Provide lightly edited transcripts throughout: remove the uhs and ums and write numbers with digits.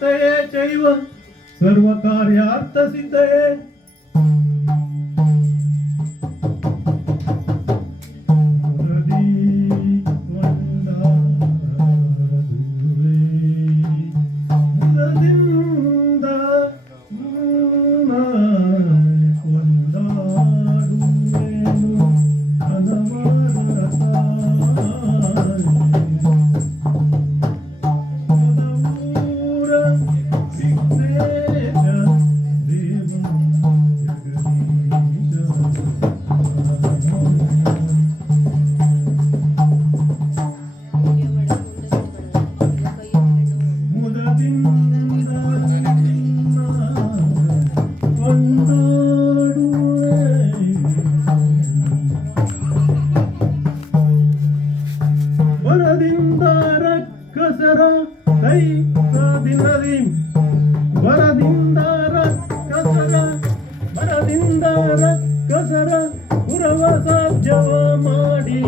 मूर्तये चैव सर्वकार्यार्थसिद्धये ಕಸರ ಪುರವ ಸಾಧ್ಯವ ಮಾಡಿ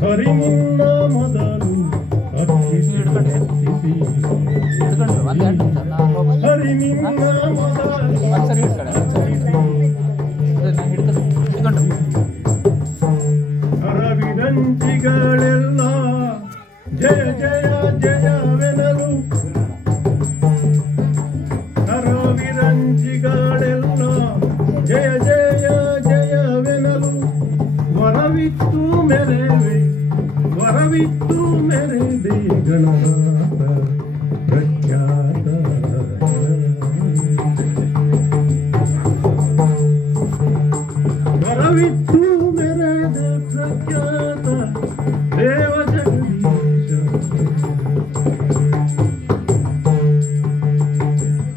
ಸರಿ ನಿನ್ನ ಮೊದಲು ಹರಿ ನಿನ್ನ ಹರವಿರಂಚಿಗಳೆಲ್ಲ ಜಯ ಜಯ ಜಯವೆನಲು ಹರವಿರಂಚಿಗಳೆಲ್ಲ ಜಯ ಜಯ ಜಯವೆನಲು ವರವಿತ್ತು ಮೆರೆವೆ ವರವಿತ್ತು ಮೆರೆದೆ ಗಣನಾಥ ಪ್ರಖ್ಯಾತ ವರವಿತ್ತು ಮೆರೆದೆ ಪ್ರಖ್ಯಾತ ದೇವ ಜಗದೀಶ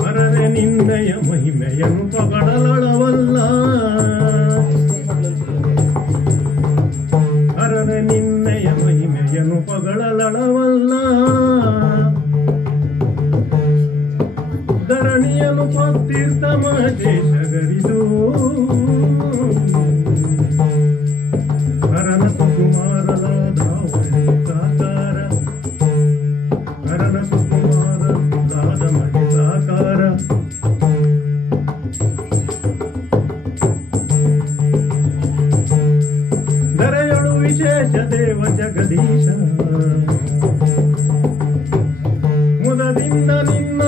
ಹರನೆ ನಿನ್ನಯ ಮಹಿಮೆಯನ್ನು ಪಗಳಲಳವಲ್ಲ ಹರನೆ ನಿನ್ನಯ ಮಹಿಮೆಯನ್ನು ಪಗಳಲಳವಲ್ಲ ಧರಣಿಯನ್ನು ಪತ್ತೀರ್ಥ ಮಹೇಶಗರಿದು ಹರನ ಸುಕುಮಾರಲಾದ ಒಳ್ಳೆ ಸಾಕಾರ ಹರನ ಸುಕುಮಾರಲಾದ ಮಣಿ ಸಾಕಾರ ಧರೆಯೊಳು ವಿಶೇಷ ದೇವ ಜಗದೀಶ ಮುದದಿಂದ ನಿನ್ನ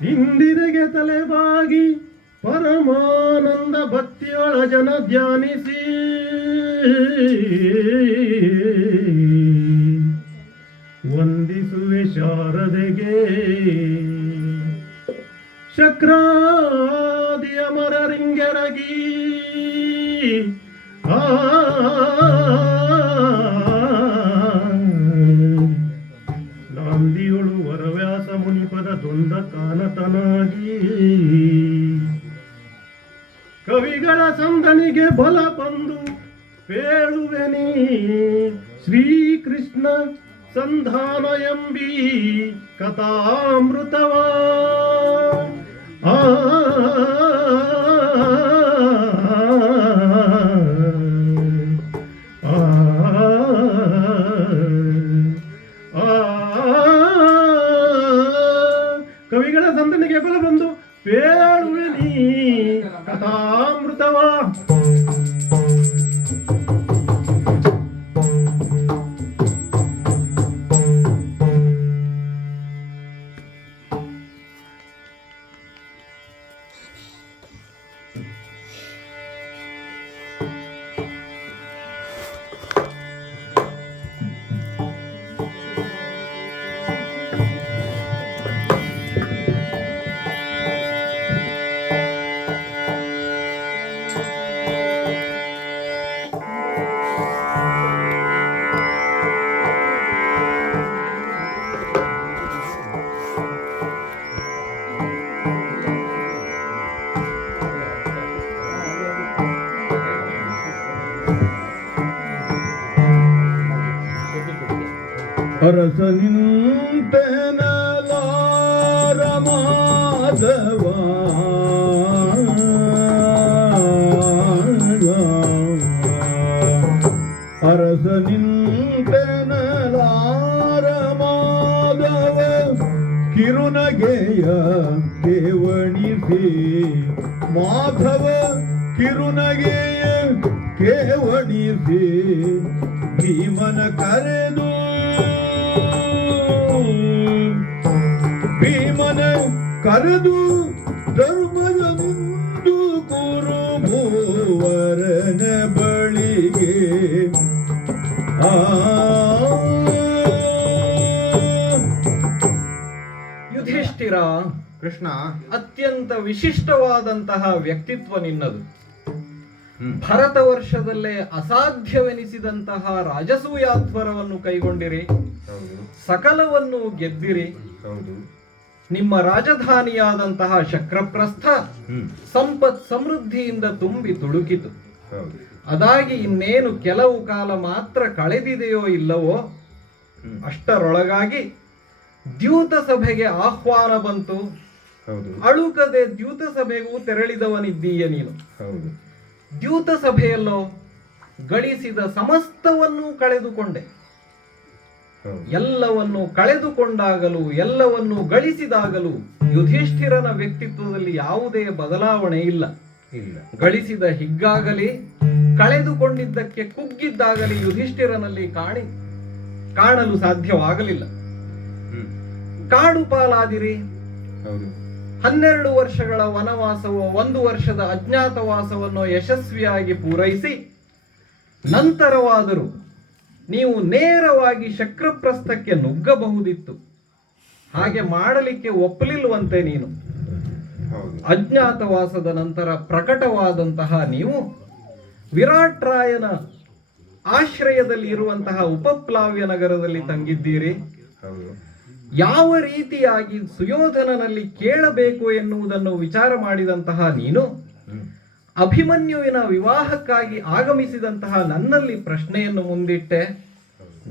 ಇಂದಿರೆಗೆ ತಲೆಬಾಗಿ ಪರಮಾನಂದ ಭಕ್ತಿಯೊಳ ಜನ ಧ್ಯಾನಿಸಿ ವಂದಿಸುವೆ ಶಾರದೆಗೆ ಶಕ್ರಾದಿಯ ಮರರಿಂಗೆರಗಿ ನಾಂದಿಯೊಳು ವರವ್ಯಾಸ ಮುನಿಪದ ದೊಂದ ಕಾನತನಾಗಿ ಕವಿಗಳ ಸಂದನಿಗೆ ಬಲ ಬಂದು ಪೇಳುವೆನಿ ಶ್ರೀಕೃಷ್ಣ ಸಂಧಾನ ಎಂಬಿ ಕಥಾಮೃತವ ಕವಿಗಳ ಸಂದನಿಗೆ ಬಲ ಬಂದು ಪೇಳುವೆನಿ ಕಥಾಮೃತವ ಅರಸ ನಿಂತೆನಲಾರ ಮಾಧವ ಅರಸ ನಿಂತೆನಲಾರ ಮಾಧವ ಕಿರುನಗೆಯ ಕೇವಣಿಸಿ ಮಾಧವ ಕಿರುನಗೆಯ ಕೇವಣಿಸಿ ಭೀಮನ ಕರೆದು ಭೀಮನ ಕರೆದು ಧರ್ಮದ ನಿಂದು ಕುರು ಭೂವರನ ಬಳಿಗೆ ಆ ಯುಧಿಷ್ಠಿರ, ಕೃಷ್ಣ, ಅತ್ಯಂತ ವಿಶಿಷ್ಟವಾದಂತಹ ವ್ಯಕ್ತಿತ್ವ ನಿನ್ನದು. ಭರತ ವರ್ಷದಲ್ಲೇ ಅಸಾಧ್ಯವೆನಿಸಿದಂತಹ ರಾಜಸೂಯಾಧ್ವರವನ್ನು ಕೈಗೊಂಡಿರಿ, ಸಕಲವನ್ನು ಗೆದ್ದಿರಿ. ನಿಮ್ಮ ರಾಜಧಾನಿಯಾದಂತಹ ಶಕ್ರಪ್ರಸ್ಥ ಸಂಪತ್ ಸಮೃದ್ಧಿಯಿಂದ ತುಂಬಿ ತುಳುಕಿತು. ಅದಾಗಿ ಇನ್ನೇನು ಕೆಲವು ಕಾಲ ಮಾತ್ರ ಕಳೆದಿದೆಯೋ ಇಲ್ಲವೋ ಅಷ್ಟರೊಳಗಾಗಿ ದ್ಯೂತ ಸಭೆಗೆ ಆಹ್ವಾನ ಬಂತು. ಅಳುಕದೆ ದ್ಯೂತ ಸಭೆಗೂ ತೆರಳಿದವನಿದ್ದೀಯ ನೀನು. ದ್ಯೂತ ಸಭೆಯಲ್ಲೋ ಗಳಿಸಿದ ಸಮಸ್ತವನ್ನೂ ಕಳೆದುಕೊಂಡೆ. ಎಲ್ಲವನ್ನು ಕಳೆದುಕೊಂಡಾಗಲೂ ಎಲ್ಲವನ್ನು ಗಳಿಸಿದಾಗಲೂ ಯುಧಿಷ್ಠಿರನ ವ್ಯಕ್ತಿತ್ವದಲ್ಲಿ ಯಾವುದೇ ಬದಲಾವಣೆ ಇಲ್ಲ. ಗಳಿಸಿದ ಹಿಗ್ಗಾಗಲಿ ಕಳೆದುಕೊಂಡಿದ್ದಕ್ಕೆ ಕುಗ್ಗಿದ್ದಾಗಲಿ ಯುಧಿಷ್ಠಿರನಲ್ಲಿ ಕಾಣಲು ಸಾಧ್ಯವಾಗಲಿಲ್ಲ. ಕಾಡು ಪಾಲಾದಿರಿ. 12 ವರ್ಷಗಳ ವನವಾಸವೋ 1 ವರ್ಷದ ಅಜ್ಞಾತವಾಸವನ್ನು ಯಶಸ್ವಿಯಾಗಿ ಪೂರೈಸಿ ನಂತರವಾದರೂ ನೀವು ನೇರವಾಗಿ ಶಕ್ರಪ್ರಸ್ಥಕ್ಕೆ ನುಗ್ಗಬಹುದಿತ್ತು. ಹಾಗೆ ಮಾಡಲಿಕ್ಕೆ ಒಪ್ಪಲಿಲ್ವಂತೆ ನೀನು. ಅಜ್ಞಾತವಾಸದ ನಂತರ ಪ್ರಕಟವಾದಂತಹ ನೀವು ವಿರಾಟ್ರಾಯನ ಆಶ್ರಯದಲ್ಲಿ ಇರುವಂತಹ ಉಪಪ್ಲಾವ್ಯ ನಗರದಲ್ಲಿ ತಂಗಿದ್ದೀರಿ. ಯಾವ ರೀತಿಯಾಗಿ ಸುಯೋಧನನಲ್ಲಿ ಕೇಳಬೇಕು ಎನ್ನುವುದನ್ನು ವಿಚಾರ ಮಾಡಿದಂತಹ ನೀನು ಅಭಿಮನ್ಯುವಿನ ವಿವಾಹಕ್ಕಾಗಿ ಆಗಮಿಸಿದಂತಹ ನನ್ನಲ್ಲಿ ಪ್ರಶ್ನೆಯನ್ನು ಮುಂದಿಟ್ಟೆ.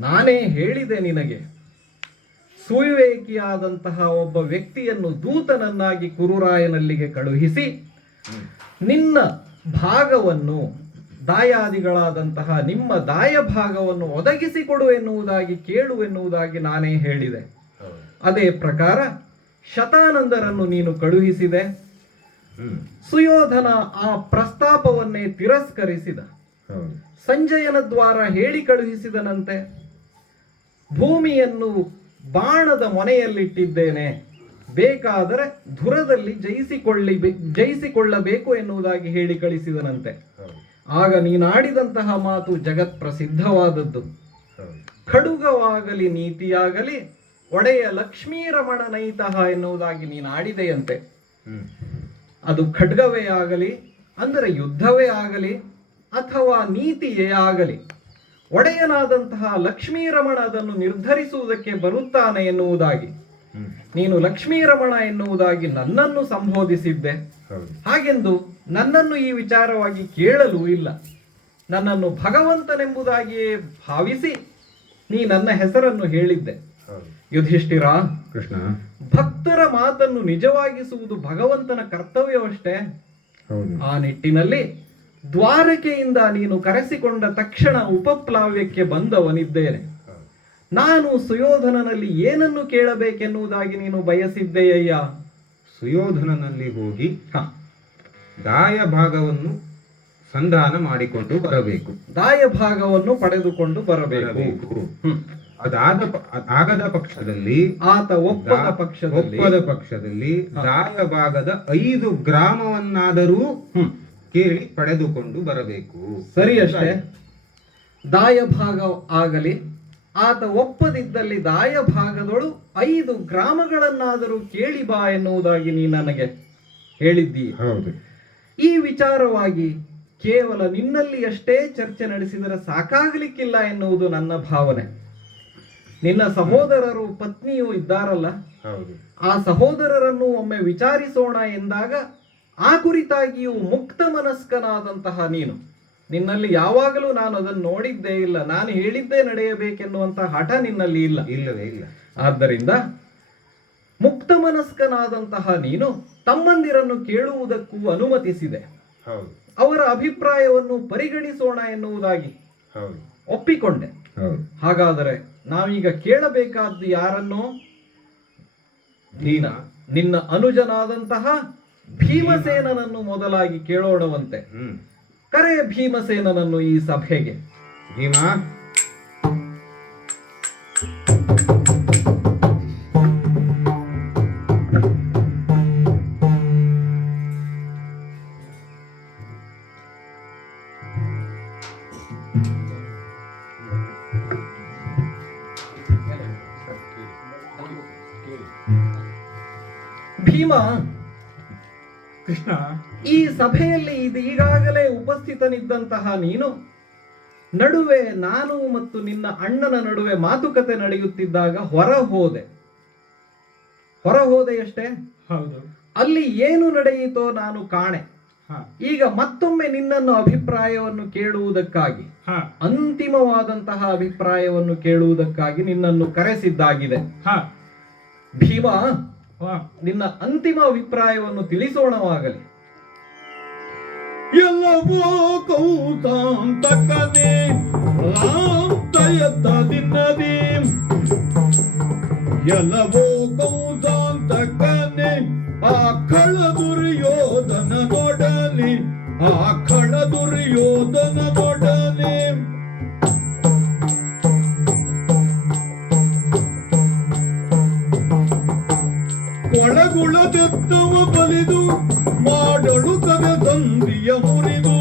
ನಾನೇ ಹೇಳಿದೆ ನಿನಗೆ, ಸುವಿವೇಕಿಯಾದಂತಹ ಒಬ್ಬ ವ್ಯಕ್ತಿಯನ್ನು ದೂತನನ್ನಾಗಿ ಕುರುರಾಯನಲ್ಲಿಗೆ ಕಳುಹಿಸಿ ನಿನ್ನ ಭಾಗವನ್ನು, ದಾಯಾದಿಗಳಾದಂತಹ ನಿಮ್ಮ ದಾಯ ಭಾಗವನ್ನು ಒದಗಿಸಿಕೊಡು ಎನ್ನುವುದಾಗಿ ಕೇಳು ಎನ್ನುವುದಾಗಿ ನಾನೇ ಹೇಳಿದೆ. ಅದೇ ಪ್ರಕಾರ ಶತಾನಂದರನ್ನು ನೀನು ಕಳುಹಿಸಿದೆ. ಸುಯೋಧನ ಆ ಪ್ರಸ್ತಾಪವನ್ನೇ ತಿರಸ್ಕರಿಸಿದ. ಸಂಜಯನ ದ್ವಾರ ಹೇಳಿ ಕಳುಹಿಸಿದನಂತೆ, ಭೂಮಿಯನ್ನು ಬಾಣದ ಮೊನೆಯಲ್ಲಿಟ್ಟಿದ್ದೇನೆ, ಬೇಕಾದರೆ ಧುರದಲ್ಲಿ ಜಯಿಸಿಕೊಳ್ಳಬೇಕು ಎನ್ನುವುದಾಗಿ ಹೇಳಿ ಕಳಿಸಿದನಂತೆ. ಆಗ ನೀನಾಡಿದಂತಹ ಮಾತು ಜಗತ್ ಪ್ರಸಿದ್ಧವಾದದ್ದು. ಖಡುಗವಾಗಲಿ ನೀತಿಯಾಗಲಿ ಒಡೆಯ ಲಕ್ಷ್ಮೀರಮಣ ನೈತಃ ಎನ್ನುವುದಾಗಿ ನೀನಾಡಿದೆಯಂತೆ. ಅದು ಖಡ್ಗವೇ ಆಗಲಿ, ಅಂದರೆ ಯುದ್ಧವೇ ಆಗಲಿ, ಅಥವಾ ನೀತಿಯೇ ಆಗಲಿ, ಒಡೆಯನಾದಂತಹ ಲಕ್ಷ್ಮೀರಮಣ ಅದನ್ನು ನಿರ್ಧರಿಸುವುದಕ್ಕೆ ಬರುತ್ತಾನೆ ಎನ್ನುವುದಾಗಿ ನೀನು ಲಕ್ಷ್ಮೀರಮಣ ಎನ್ನುವುದಾಗಿ ನನ್ನನ್ನು ಸಂಬೋಧಿಸಿದ್ದೆ. ಹಾಗೆಂದು ನನ್ನನ್ನು ಈ ವಿಚಾರವಾಗಿ ಕೇಳಲೂ ಇಲ್ಲ. ನನ್ನನ್ನು ಭಗವಂತನೆಂಬುದಾಗಿಯೇ ಭಾವಿಸಿ ನೀ ನನ್ನ ಹೆಸರನ್ನು ಹೇಳಿದ್ದೆ. ಯುಧಿಷ್ಠಿರ, ಕೃಷ್ಣ, ಭಕ್ತರ ಮಾತನ್ನು ನಿಜವಾಗಿಸುವುದು ಭಗವಂತನ ಕರ್ತವ್ಯವಷ್ಟೇ. ಆ ನಿಟ್ಟಿನಲ್ಲಿ ದ್ವಾರಕೆಯಿಂದ ನೀನು ಕರೆಸಿಕೊಂಡ ತಕ್ಷಣ ಉಪಪ್ಲಾವ್ಯಕ್ಕೆ ಬಂದವನಿದ್ದೇನೆ. ನಾನು ಸುಯೋಧನನಲ್ಲಿ ಏನನ್ನು ಕೇಳಬೇಕೆನ್ನುವುದಾಗಿ ನೀನು ಬಯಸಿದ್ದೆಯಯ್ಯ. ಸುಯೋಧನನಲ್ಲಿ ಹೋಗಿ ದಾಯ ಭಾಗವನ್ನು ಸಂಧಾನ ಮಾಡಿಕೊಂಡು ಬರಬೇಕು, ದಾಯ ಭಾಗವನ್ನು ಪಡೆದುಕೊಂಡು ಬರಬೇಕು. ಆಗದ ಪಕ್ಷದಲ್ಲಿ, ಆತ ಒಪ್ಪದ ಪಕ್ಷದಲ್ಲಿ ದಾಯ ಭಾಗದ 5 ಗ್ರಾಮವನ್ನಾದರೂ ಕೇಳಿ ಪಡೆದುಕೊಂಡು ಬರಬೇಕು. ಸರಿಯಷ್ಟೇ. ದಾಯ ಭಾಗ ಆಗಲಿ, ಆತ ಒಪ್ಪದಿದ್ದಲ್ಲಿ ದಾಯ ಭಾಗದೊಳು 5 ಗ್ರಾಮಗಳನ್ನಾದರೂ ಕೇಳಿ ಬಾ ಎನ್ನುವುದಾಗಿ ನೀ ನನಗೆ ಹೇಳಿದ್ದೀ. ಹೌದು. ಈ ವಿಚಾರವಾಗಿ ಕೇವಲ ನಿನ್ನಲ್ಲಿ ಅಷ್ಟೇ ಚರ್ಚೆ ನಡೆಸಿದರೆ ಸಾಕಾಗಲಿಕ್ಕಿಲ್ಲ ಎನ್ನುವುದು ನನ್ನ ಭಾವನೆ. ನಿನ್ನ ಸಹೋದರರು ಪತ್ನಿಯೂ ಇದ್ದಾರಲ್ಲ, ಆ ಸಹೋದರರನ್ನು ಒಮ್ಮೆ ವಿಚಾರಿಸೋಣ ಎಂದಾಗ ಆ ಕುರಿತಾಗಿಯೂ ಮುಕ್ತ ಮನಸ್ಕನಾದಂತಹ ನಿನ್ನಲ್ಲಿ ಯಾವಾಗಲೂ ನಾನು ಅದನ್ನು ನೋಡಿದ್ದೇ ಇಲ್ಲ, ನಾನು ಹೇಳಿದ್ದೇ ನಡೆಯಬೇಕೆನ್ನುವಂತಹ ಹಠ ನಿನ್ನಲ್ಲಿ ಇಲ್ಲವೇ ಇಲ್ಲ. ಆದ್ದರಿಂದ ಮುಕ್ತ ಮನಸ್ಕನಾದಂತಹ ನೀನು ತಮ್ಮಂದಿರನ್ನು ಕೇಳುವುದಕ್ಕೂ ಅನುಮತಿಸಿದೆ. ಅವರ ಅಭಿಪ್ರಾಯವನ್ನು ಪರಿಗಣಿಸೋಣ ಎನ್ನುವುದಾಗಿ. ಒಪ್ಪಿಕೊಂಡೆ. ಹೌದು. ಹಾಗಾದರೆ ನಾವೀಗ ಕೇಳಬೇಕಾದ್ದು ಯಾರನ್ನು? ಭೀಮ. ನಿನ್ನ ಅನುಜನಾದಂತಹ ಭೀಮಸೇನನನ್ನು ಮೊದಲಾಗಿ ಕೇಳೋಣವಂತೆ. ಕರೆ ಭೀಮಸೇನನನ್ನು ಈ ಸಭೆಗೆ. ಭೀಮ, ಭೀಮ, ಕೃಷ್ಣ, ಈ ಸಭೆಯಲ್ಲಿ ಈಗಾಗಲೇ ಉಪಸ್ಥಿತನಿದ್ದಂತಹ ನೀನು ನಡುವೆ ನಾನು ಮತ್ತು ನಿನ್ನ ಅಣ್ಣನ ನಡುವೆ ಮಾತುಕತೆ ನಡೆಯುತ್ತಿದ್ದಾಗ ಹೊರ ಹೋದೆಯಷ್ಟೇ. ಹೌದು. ಅಲ್ಲಿ ಏನು ನಡೆಯಿತೋ ನಾನು ಕಾಣೆ. ಹ, ಈಗ ಮತ್ತೊಮ್ಮೆ ನಿನ್ನನ್ನು ಅಭಿಪ್ರಾಯವನ್ನು ಕೇಳುವುದಕ್ಕಾಗಿ, ಹ, ಅಂತಿಮವಾದಂತಹ ಅಭಿಪ್ರಾಯವನ್ನು ಕೇಳುವುದಕ್ಕಾಗಿ ನಿನ್ನನ್ನು ಕರೆಸಿದ್ದಾಗಿದೆ. ಹ, ಭೀಮ, ಹ. ನಿನ್ನ ಅಂತಿಮ ಅಭಿಪ್ರಾಯವನ್ನು ತಿಳಿಸೋಣವಾಗಲಿ. ಎಲ್ಲವೋ ಕೌತಾಂತಕನೇ ರಾಂತಯದಿನ್ನದಿ, ಎಲ್ಲವೋ ಕೌತಾಂತಕನೇ ಆ ಖಳ ದುರ್ಯೋಧನ ನೋಡಲಿ, ಆ ಖಳ ದುರ್ಯೋಧನ ನೋಡಲಿ. ಒಳಗುಳದೆತ್ತವ ಬಲಿದು ಮಾಡಳು ಕದ ಸಂಧಿಯ ಮುರಿದು.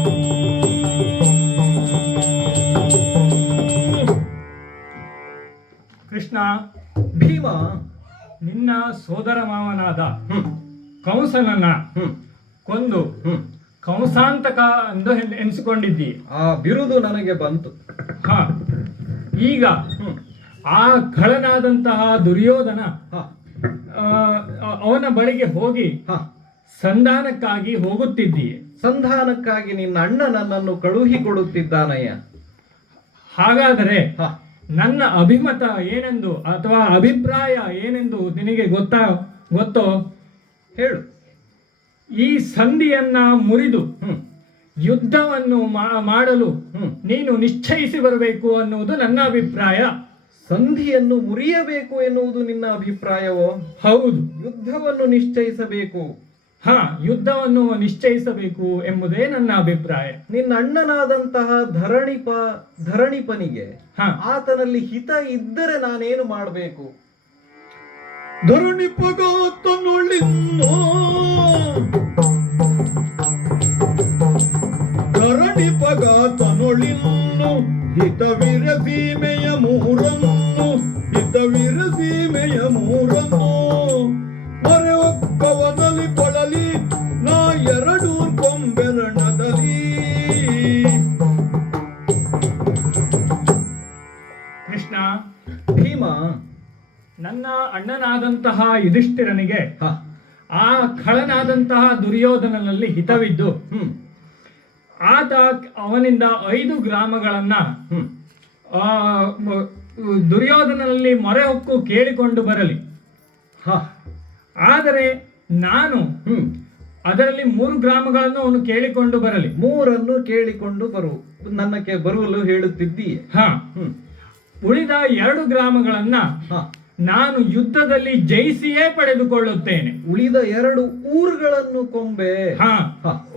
ಕೃಷ್ಣ, ಭೀಮ, ನಿನ್ನ ಸೋದರ ಮಾವನಾದ ಕಂಸನನ್ನ ಕೊಂದು ಕಂಸಾಂತಕ ಎಂದು ಎನಿಸಿಕೊಂಡಿದ್ದಿ. ಆ ಬಿರುದು ನನಗೆ ಬಂತು. ಹ, ಈಗ ಆ ಖಳನಾದಂತಹ ದುರ್ಯೋಧನ ಹ, ಅವನ ಬಳಿಗೆ ಹೋಗಿ ಹ. ಸಂಧಾನಕ್ಕಾಗಿ ಹೋಗುತ್ತಿದ್ದೀಯೆ. ಸಂಧಾನಕ್ಕಾಗಿ ನಿನ್ನ ಅಣ್ಣ ನನ್ನನ್ನು ಕಳುಹಿಕೊಡುತ್ತಿದ್ದಾನಯ್ಯ. ಹಾಗಾದರೆ ಹ, ನನ್ನ ಅಭಿಮತ ಏನೆಂದು ಅಥವಾ ಅಭಿಪ್ರಾಯ ಏನೆಂದು ನಿನಗೆ ಗೊತ್ತೋ? ಹೇಳು. ಈ ಸಂಧಿಯನ್ನ ಮುರಿದು ಯುದ್ಧವನ್ನು ಮಾಡಲು ನೀನು ನಿಶ್ಚಯಿಸಿ ಬರಬೇಕು ಅನ್ನುವುದು ನನ್ನ ಅಭಿಪ್ರಾಯ. ಸಂಧಿಯನ್ನು ಮುರಿಯಬೇಕು ಎನ್ನುವುದು ನಿನ್ನ ಅಭಿಪ್ರಾಯವೋ? ಹೌದು. ಯುದ್ಧವನ್ನು ನಿಶ್ಚಯಿಸಬೇಕು. ಹಾ, ಯುದ್ಧವನ್ನು ನಿಶ್ಚಯಿಸಬೇಕು ಎಂಬುದೇ ನನ್ನ ಅಭಿಪ್ರಾಯ. ನಿನ್ನ ಅಣ್ಣನಾದಂತಹ ಧರಣಿಪನಿಗೆ ಆತನಲ್ಲಿ ಹಿತ ಇದ್ದರೆ ನಾನೇನು ಮಾಡಬೇಕು? ಧರಣಿಪಗಾತನೊಳಿನ್ನೋ, ಧರಣಿಪಗಾತನೊಳಿನ್ನು ಹಿತವಿರಸೀಮೆಯ ಮೂರನ್ನು, ಹಿತವಿರಸೀಮೆಯ ಮೂರನ್ನು ಮರೆಯೊಕ್ಕವನಲ್ಲಿ ಕೊಳಲಿ ನಾ ಎರಡು ಕೊಂಬೆರಣದಲ್ಲಿ. ಕೃಷ್ಣ, ಭೀಮ, ನನ್ನ ಅಣ್ಣನಾದಂತಹ ಯುಧಿಷ್ಠಿರನಿಗೆ ಹ, ಆ ಖಳನಾದಂತಹ ದುರ್ಯೋಧನನಲ್ಲಿ ಹಿತವಿದ್ದು ಆತ ಅವನಿಂದ 5 ಗ್ರಾಮಗಳನ್ನ ದುರ್ಯೋಧನನಲ್ಲಿ ಮೊರೆ ಹೊಕ್ಕು ಕೇಳಿಕೊಂಡು ಬರಲಿ. ಆದರೆ ನಾನು ಅದರಲ್ಲಿ 3 ಗ್ರಾಮಗಳನ್ನು ಅವನು ಕೇಳಿಕೊಂಡು ಬರಲಿ. 3 ಕೇಳಿಕೊಂಡು ಬರುವಲು ಹೇಳುತ್ತಿದ್ದೀಯೆ. ಉಳಿದ 2 ಗ್ರಾಮಗಳನ್ನ ನಾನು ಯುದ್ಧದಲ್ಲಿ ಜಯಿಸಿಯೇ ಪಡೆದುಕೊಳ್ಳುತ್ತೇನೆ. ಉಳಿದ 2 ಊರುಗಳನ್ನು ಕೊಂಬೆ.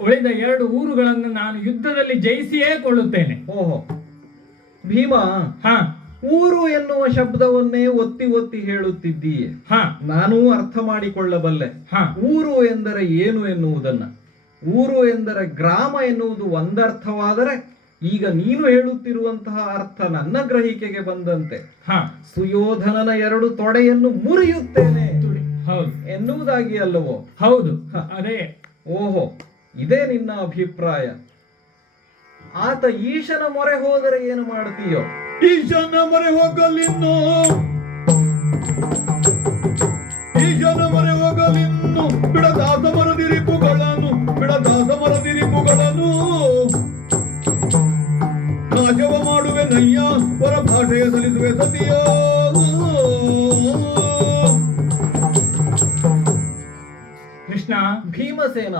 ಉಳಿದ 2 ಊರುಗಳನ್ನು ನಾನು ಯುದ್ಧದಲ್ಲಿ ಜಯಿಸಿಯೇ ಕೊಳ್ಳುತ್ತೇನೆ. ಓಹೋ ಭೀಮ, ಊರು ಎನ್ನುವ ಶಬ್ದವನ್ನೇ ಒತ್ತಿ ಒತ್ತಿ ಹೇಳುತ್ತಿದ್ದೀಯೆ. ನಾನೂ ಅರ್ಥ ಮಾಡಿಕೊಳ್ಳಬಲ್ಲೆ ಊರು ಎಂದರೆ ಏನು ಎನ್ನುವುದನ್ನ. ಊರು ಎಂದರೆ ಗ್ರಾಮ ಎನ್ನುವುದು ಒಂದರ್ಥವಾದರೆ, ಈಗ ನೀನು ಹೇಳುತ್ತಿರುವಂತಹ ಅರ್ಥ ನನ್ನ ಗ್ರಹಿಕೆಗೆ ಬಂದಂತೆ ಸುಯೋಧನನ 2 ತೊಡೆಯನ್ನು ಮುರಿಯುತ್ತೇನೆ ಎನ್ನುವುದಾಗಿ ಅಲ್ಲವೋ? ಹೌದು, ಅದೇ. ಓಹೋ, ಇದೇ ನಿನ್ನ ಅಭಿಪ್ರಾಯ. ಆತ ಈಶನ ಮೊರೆ ಹೋದರೆ ಏನು ಮಾಡ್ತೀಯೋ? ಈಶನ ಮೊರೆ ಹೋಗಲಿನ್ನು, ಈಶನ ಮೊರೆ ಹೋಗಲಿನ್ನು ಬಿಡದಾಸ ಮರದಿರಿಪುಗಳನ್ನು, ಬಿಡದಾಸ ಮರದಿರಿಪುಗಳನ್ನು ನಾಶವ ಮಾಡುವೆ ನಯ್ಯ, ಹೊರ ಭಾಷೆಯ ಸಲ್ಲಿಸುವೆ ಸತಿಯೋ. ಕೃಷ್ಣ, ಭೀಮಸೇನ,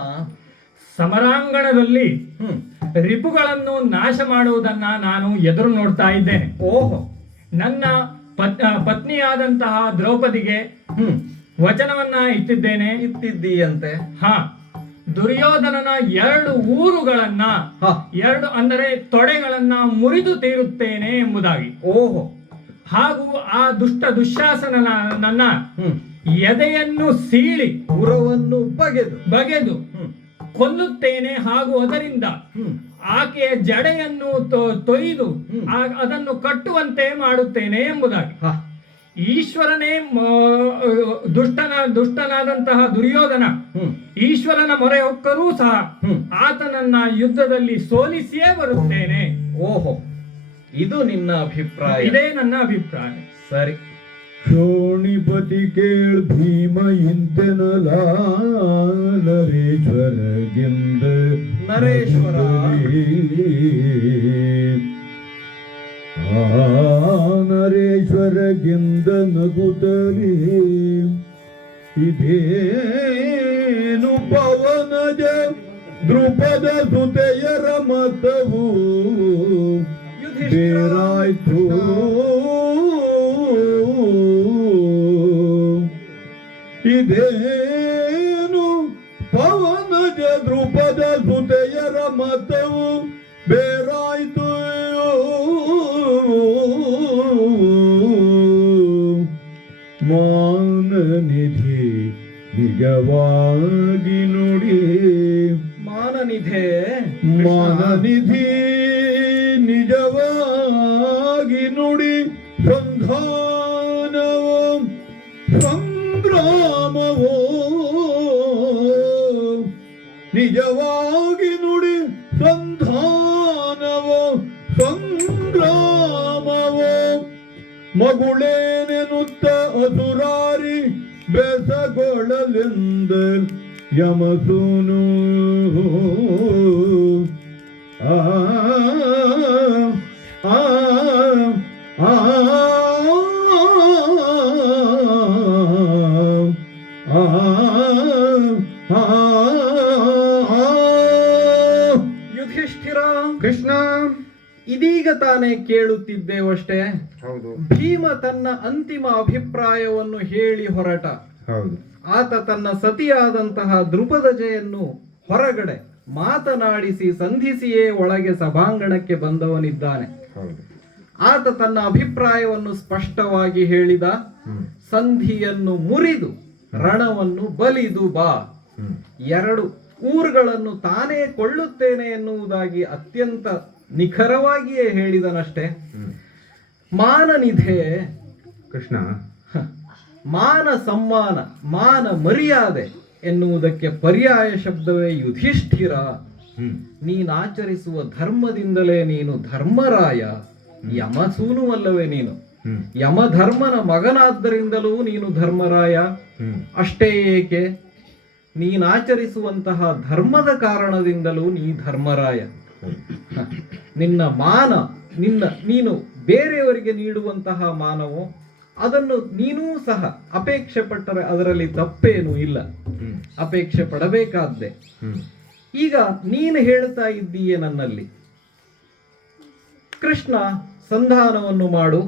ಸಮರಾಂಗಣದಲ್ಲಿ ರಿಪುಗಳನ್ನು ನಾಶ ಮಾಡುವುದನ್ನ ನಾನು ಎದುರು ನೋಡ್ತಾ ಇದ್ದೇನೆ. ಓಹೋ. ನನ್ನ ಪತ್ನಿಯಾದಂತಹ ದ್ರೌಪದಿಗೆ ವಚನವನ್ನ ಇಟ್ಟಿದ್ದೀಯಂತೆ. ಹಾ, ದುರ್ಯೋಧನನ 2 ಊರುಗಳನ್ನ, 2 ಅಂದರೆ ತೊಡೆಗಳನ್ನ ಮುರಿದು ತೀರುತ್ತೇನೆ ಎಂಬುದಾಗಿ. ಓಹೋ. ಹಾಗೂ ಆ ದುಶ್ಯಾಸನನ ನನ್ನ ಎದೆಯನ್ನು ಸೀಳಿ ಉರವನ್ನು ಬಗೆದು ಕೊಲ್ಲುತ್ತೇನೆ. ಹಾಗೂ ಅದರಿಂದ ಆಕೆಯ ಜಡೆಯನ್ನು ತೊಯ್ದು ಅದನ್ನು ಕಟ್ಟುವಂತೆ ಮಾಡುತ್ತೇನೆ ಎಂಬುದಾಗಿ. ಈಶ್ವರನೇ ದುಷ್ಟನಾದಂತಹ ದುರ್ಯೋಧನ ಈಶ್ವರನ ಮೊರೆ ಹೊಕ್ಕರೂ ಸಹ ಆತನನ್ನ ಯುದ್ಧದಲ್ಲಿ ಸೋಲಿಸಿಯೇ ಬರುತ್ತೇನೆ. ಓಹೋ, ಇದು ನಿನ್ನ ಅಭಿಪ್ರಾಯ? ಇದೇ ನನ್ನ ಅಭಿಪ್ರಾಯ. ಸರಿ. ಶೋಣಿಪತಿ ಕೇಳ್ ಭೀಮ ಇಂತೆನಲ ನರೇಶ್ವರಗಿಂದ ನರೇಶ್ವರ ನರೇಶ್ವರಗಿಂದ ನಗುತ್ತಲೇ ಇದೇನು ಪವನಜ ದ್ರುಪದ ಸುತೆಯರ ಮತವು ಬೇರಾಯ್ತು. ಇದೇನು ಪವನಜ ದ್ರುಪದ ಸುತೆಯರ ಮತವು ಬೇರಾಯ್ತು. ಮಾನನಿಧಿ ನಿಜವಾಗಿ ನುಡಿ. ಮಾನನಿಧಿ ನಿಜವಾಗಿ ನುಡಿ. ಸಂಧಾನವೋ ಸಂಗ್ರಾಮವೋ ನಿಜವಾಗಿ ನುಡಿ. ಸಂಧಾನವೋ ಸಂಗ್ರಾಮವೋ ಮಗುಳೇನೆನುತ್ತ ಅಸುರಾರಿ ಬೆಸಗೊಳ್ಳಲೆಂದ ಯಮಸೂನು. ಆ ಆ ಆ ಯುಧಿಷ್ಠಿರ, ಕೃಷ್ಣ, ಇದೀಗ ತಾನೇ ಕೇಳುತ್ತಿದ್ದೇವಷ್ಟೇ. ಹೌದು. ಭೀಮ ತನ್ನ ಅಂತಿಮ ಅಭಿಪ್ರಾಯವನ್ನು ಹೇಳಿ ಹೊರಟ. ಹೌದು. ಆತ ತನ್ನ ಸತಿಯಾದಂತಹ ದ್ರುಪದಜೆಯನ್ನು ಹೊರಗಡೆ ಮಾತನಾಡಿಸಿ ಸಂಧಿಸಿಯೇ ಒಳಗೆ ಸಭಾಂಗಣಕ್ಕೆ ಬಂದವನಿದ್ದಾನೆ. ಹೌದು. ಆತ ತನ್ನ ಅಭಿಪ್ರಾಯವನ್ನು ಸ್ಪಷ್ಟವಾಗಿ ಹೇಳಿದ. ಸಂಧಿಯನ್ನು ಮುರಿದು ರಣವನ್ನು ಬಲಿದು ಬಾ. 2 ಊರುಗಳನ್ನು ತಾನೇ ಕೊಳ್ಳುತ್ತೇನೆ ಎನ್ನುವುದಾಗಿ ಅತ್ಯಂತ ನಿಖರವಾಗಿಯೇ ಹೇಳಿದನಷ್ಟೇ. ಮಾನನಿಧೆ ಕೃಷ್ಣ, ಮಾನ ಸಮ್ಮಾನ, ಮಾನ ಮರ್ಯಾದೆ ಎನ್ನುವುದಕ್ಕೆ ಪರ್ಯಾಯ ಶಬ್ದವೇ ಯುಧಿಷ್ಠಿರ. ನೀನಾಚರಿಸುವ ಧರ್ಮದಿಂದಲೇ ನೀನು ಧರ್ಮರಾಯ, ಯಮಸೂನು ಅಲ್ಲವೇ ನೀನು. ಯಮಧರ್ಮನ ಮಗನಾದ್ದರಿಂದಲೂ ನೀನು ಧರ್ಮರಾಯ. ಅಷ್ಟೇ ಏಕೆ, ನೀನಾಚರಿಸುವಂತಹ ಧರ್ಮದ ಕಾರಣದಿಂದಲೂ ನೀ ಧರ್ಮರಾಯ. ನಿನ್ನ ಮಾನ, ನೀನು ಬೇರೆಯವರಿಗೆ ನೀಡುವಂತಹ ಮಾನವೋ ಅದನ್ನು ನೀನೂ ಸಹ ಅಪೇಕ್ಷೆ ಪಟ್ಟರೆ ಅದರಲ್ಲಿ ತಪ್ಪೇನೂ ಇಲ್ಲ. ಅಪೇಕ್ಷೆ ಪಡಬೇಕಾದ್ದೆ. ಈಗ ನೀನು ಹೇಳ್ತಾ ಇದ್ದೀಯೆ ನನ್ನಲ್ಲಿ, ಕೃಷ್ಣ ಸಂಧಾನವನ್ನು ಮಾಡು,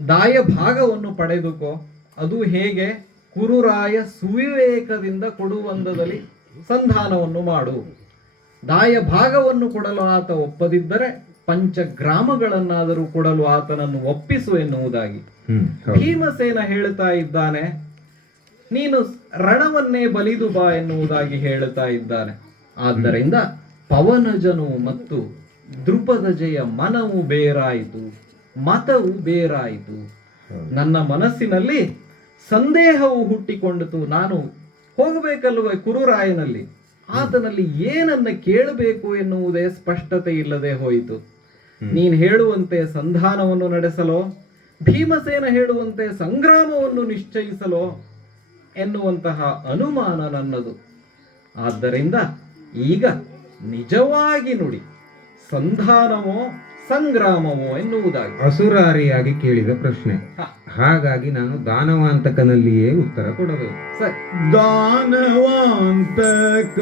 ದಾಯ ಭಾಗವನ್ನು ಪಡೆದುಕೋ. ಅದು ಹೇಗೆ? ಕುರುರಾಯ ಸುವಿವೇಕದಿಂದ ಕೊಡುವಂದದಲ್ಲಿ ಸಂಧಾನವನ್ನು ಮಾಡು. ದಾಯ ಭಾಗವನ್ನು ಕೊಡಲು ಆತ ಒಪ್ಪದಿದ್ದರೆ ಪಂಚಗ್ರಾಮಗಳನ್ನಾದರೂ ಕೊಡಲು ಆತನನ್ನು ಒಪ್ಪಿಸು ಎನ್ನುವುದಾಗಿ. ಭೀಮಸೇನ ಹೇಳ್ತಾ ಇದ್ದಾನೆ, ನೀನು ರಣವನ್ನೇ ಬಲಿದು ಬಾ ಎನ್ನುವುದಾಗಿ ಹೇಳ್ತಾ ಇದ್ದಾನೆ. ಆದ್ದರಿಂದ ಪವನಜನು ಮತ್ತು ದ್ರುಪದಜೆಯ ಮನವು ಬೇರಾಯಿತು, ಮತವು ಬೇರಾಯಿತು. ನನ್ನ ಮನಸ್ಸಿನಲ್ಲಿ ಸಂದೇಹವು ಹುಟ್ಟಿಕೊಂಡಿತು. ನಾನು ಹೋಗಬೇಕಲ್ವ ಕುರುರಾಯನಲ್ಲಿ, ಆತನಲ್ಲಿ ಏನನ್ನ ಕೇಳಬೇಕು ಎನ್ನುವುದೇ ಸ್ಪಷ್ಟತೆ ಇಲ್ಲದೆ ಹೋಯಿತು. ನೀನು ಹೇಳುವಂತೆ ಸಂಧಾನವನ್ನು ನಡೆಸಲೋ, ಭೀಮಸೇನ ಹೇಳುವಂತೆ ಸಂಗ್ರಾಮವನ್ನು ನಿಶ್ಚಯಿಸಲೋ ಎನ್ನುವಂತಹ ಅನುಮಾನ ನನ್ನದು. ಆದ್ದರಿಂದ ಈಗ ನಿಜವಾಗಿ ನುಡಿ, ಸಂಧಾನವೋ ಸಂಗ್ರಾಮವೋ ಎನ್ನುವುದಾಗಿ. ಅಸುರಾರಿಯಾಗಿ ಕೇಳಿದ ಪ್ರಶ್ನೆ, ಹಾಗಾಗಿ ನಾನು ದಾನವಾಂತಕನಲ್ಲಿಯೇ ಉತ್ತರ ಕೊಡಬೇಕು. ಸರಿ. ದಾನವಾಂತಕ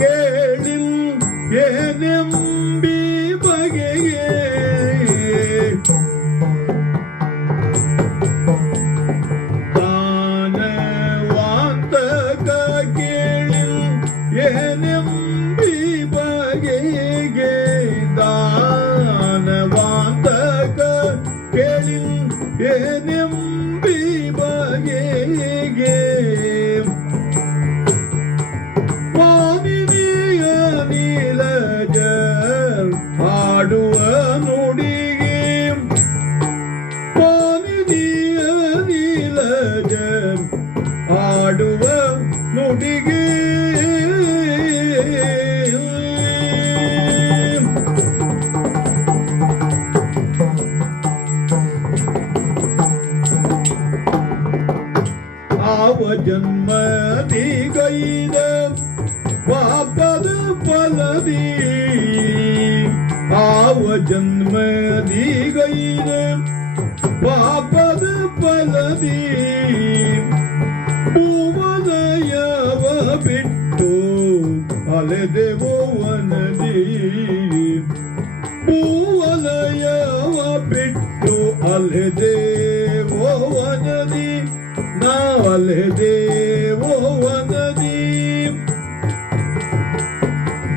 ಕೇಳಿ ಏನೆಂಬಿ ಬಗೆಗೆ ತಾನವಾಂತಕ ಕೇಳಿ ಏನೆಂಬಿ ಬಗೆಗೆ ದಾನವಾಂತಕ ಕೇಳಿ ಏನೆಂಬಿ ಬಗೆಗೆ ಮಾನಿನಿಯ ನೀಲಜ ಹಾಡುವ ನುಡಿಗೆ ಮಾನಿನಿಯ ನೀಲಜ ಹಾಡುವ ನುಡಿಗೆ ಆವ ಜನ್ಮದಿ ಗೈದ ಪಾಪದ ಫಲದಿ ಆವ ಜನ್ಮದಿ ಗೈದ ಪಾಪದ ಫಲದಿ ಭೂವಲಯವ ಬಿಟ್ಟು ಅಲೆದೆವೋ ವನದಿ ಭೂವಲಯವ ಬಿಟ್ಟು ಅಲೆದೆವೋ ವನದಿ ನಾವಲೆದೇವೋ ವನದಿ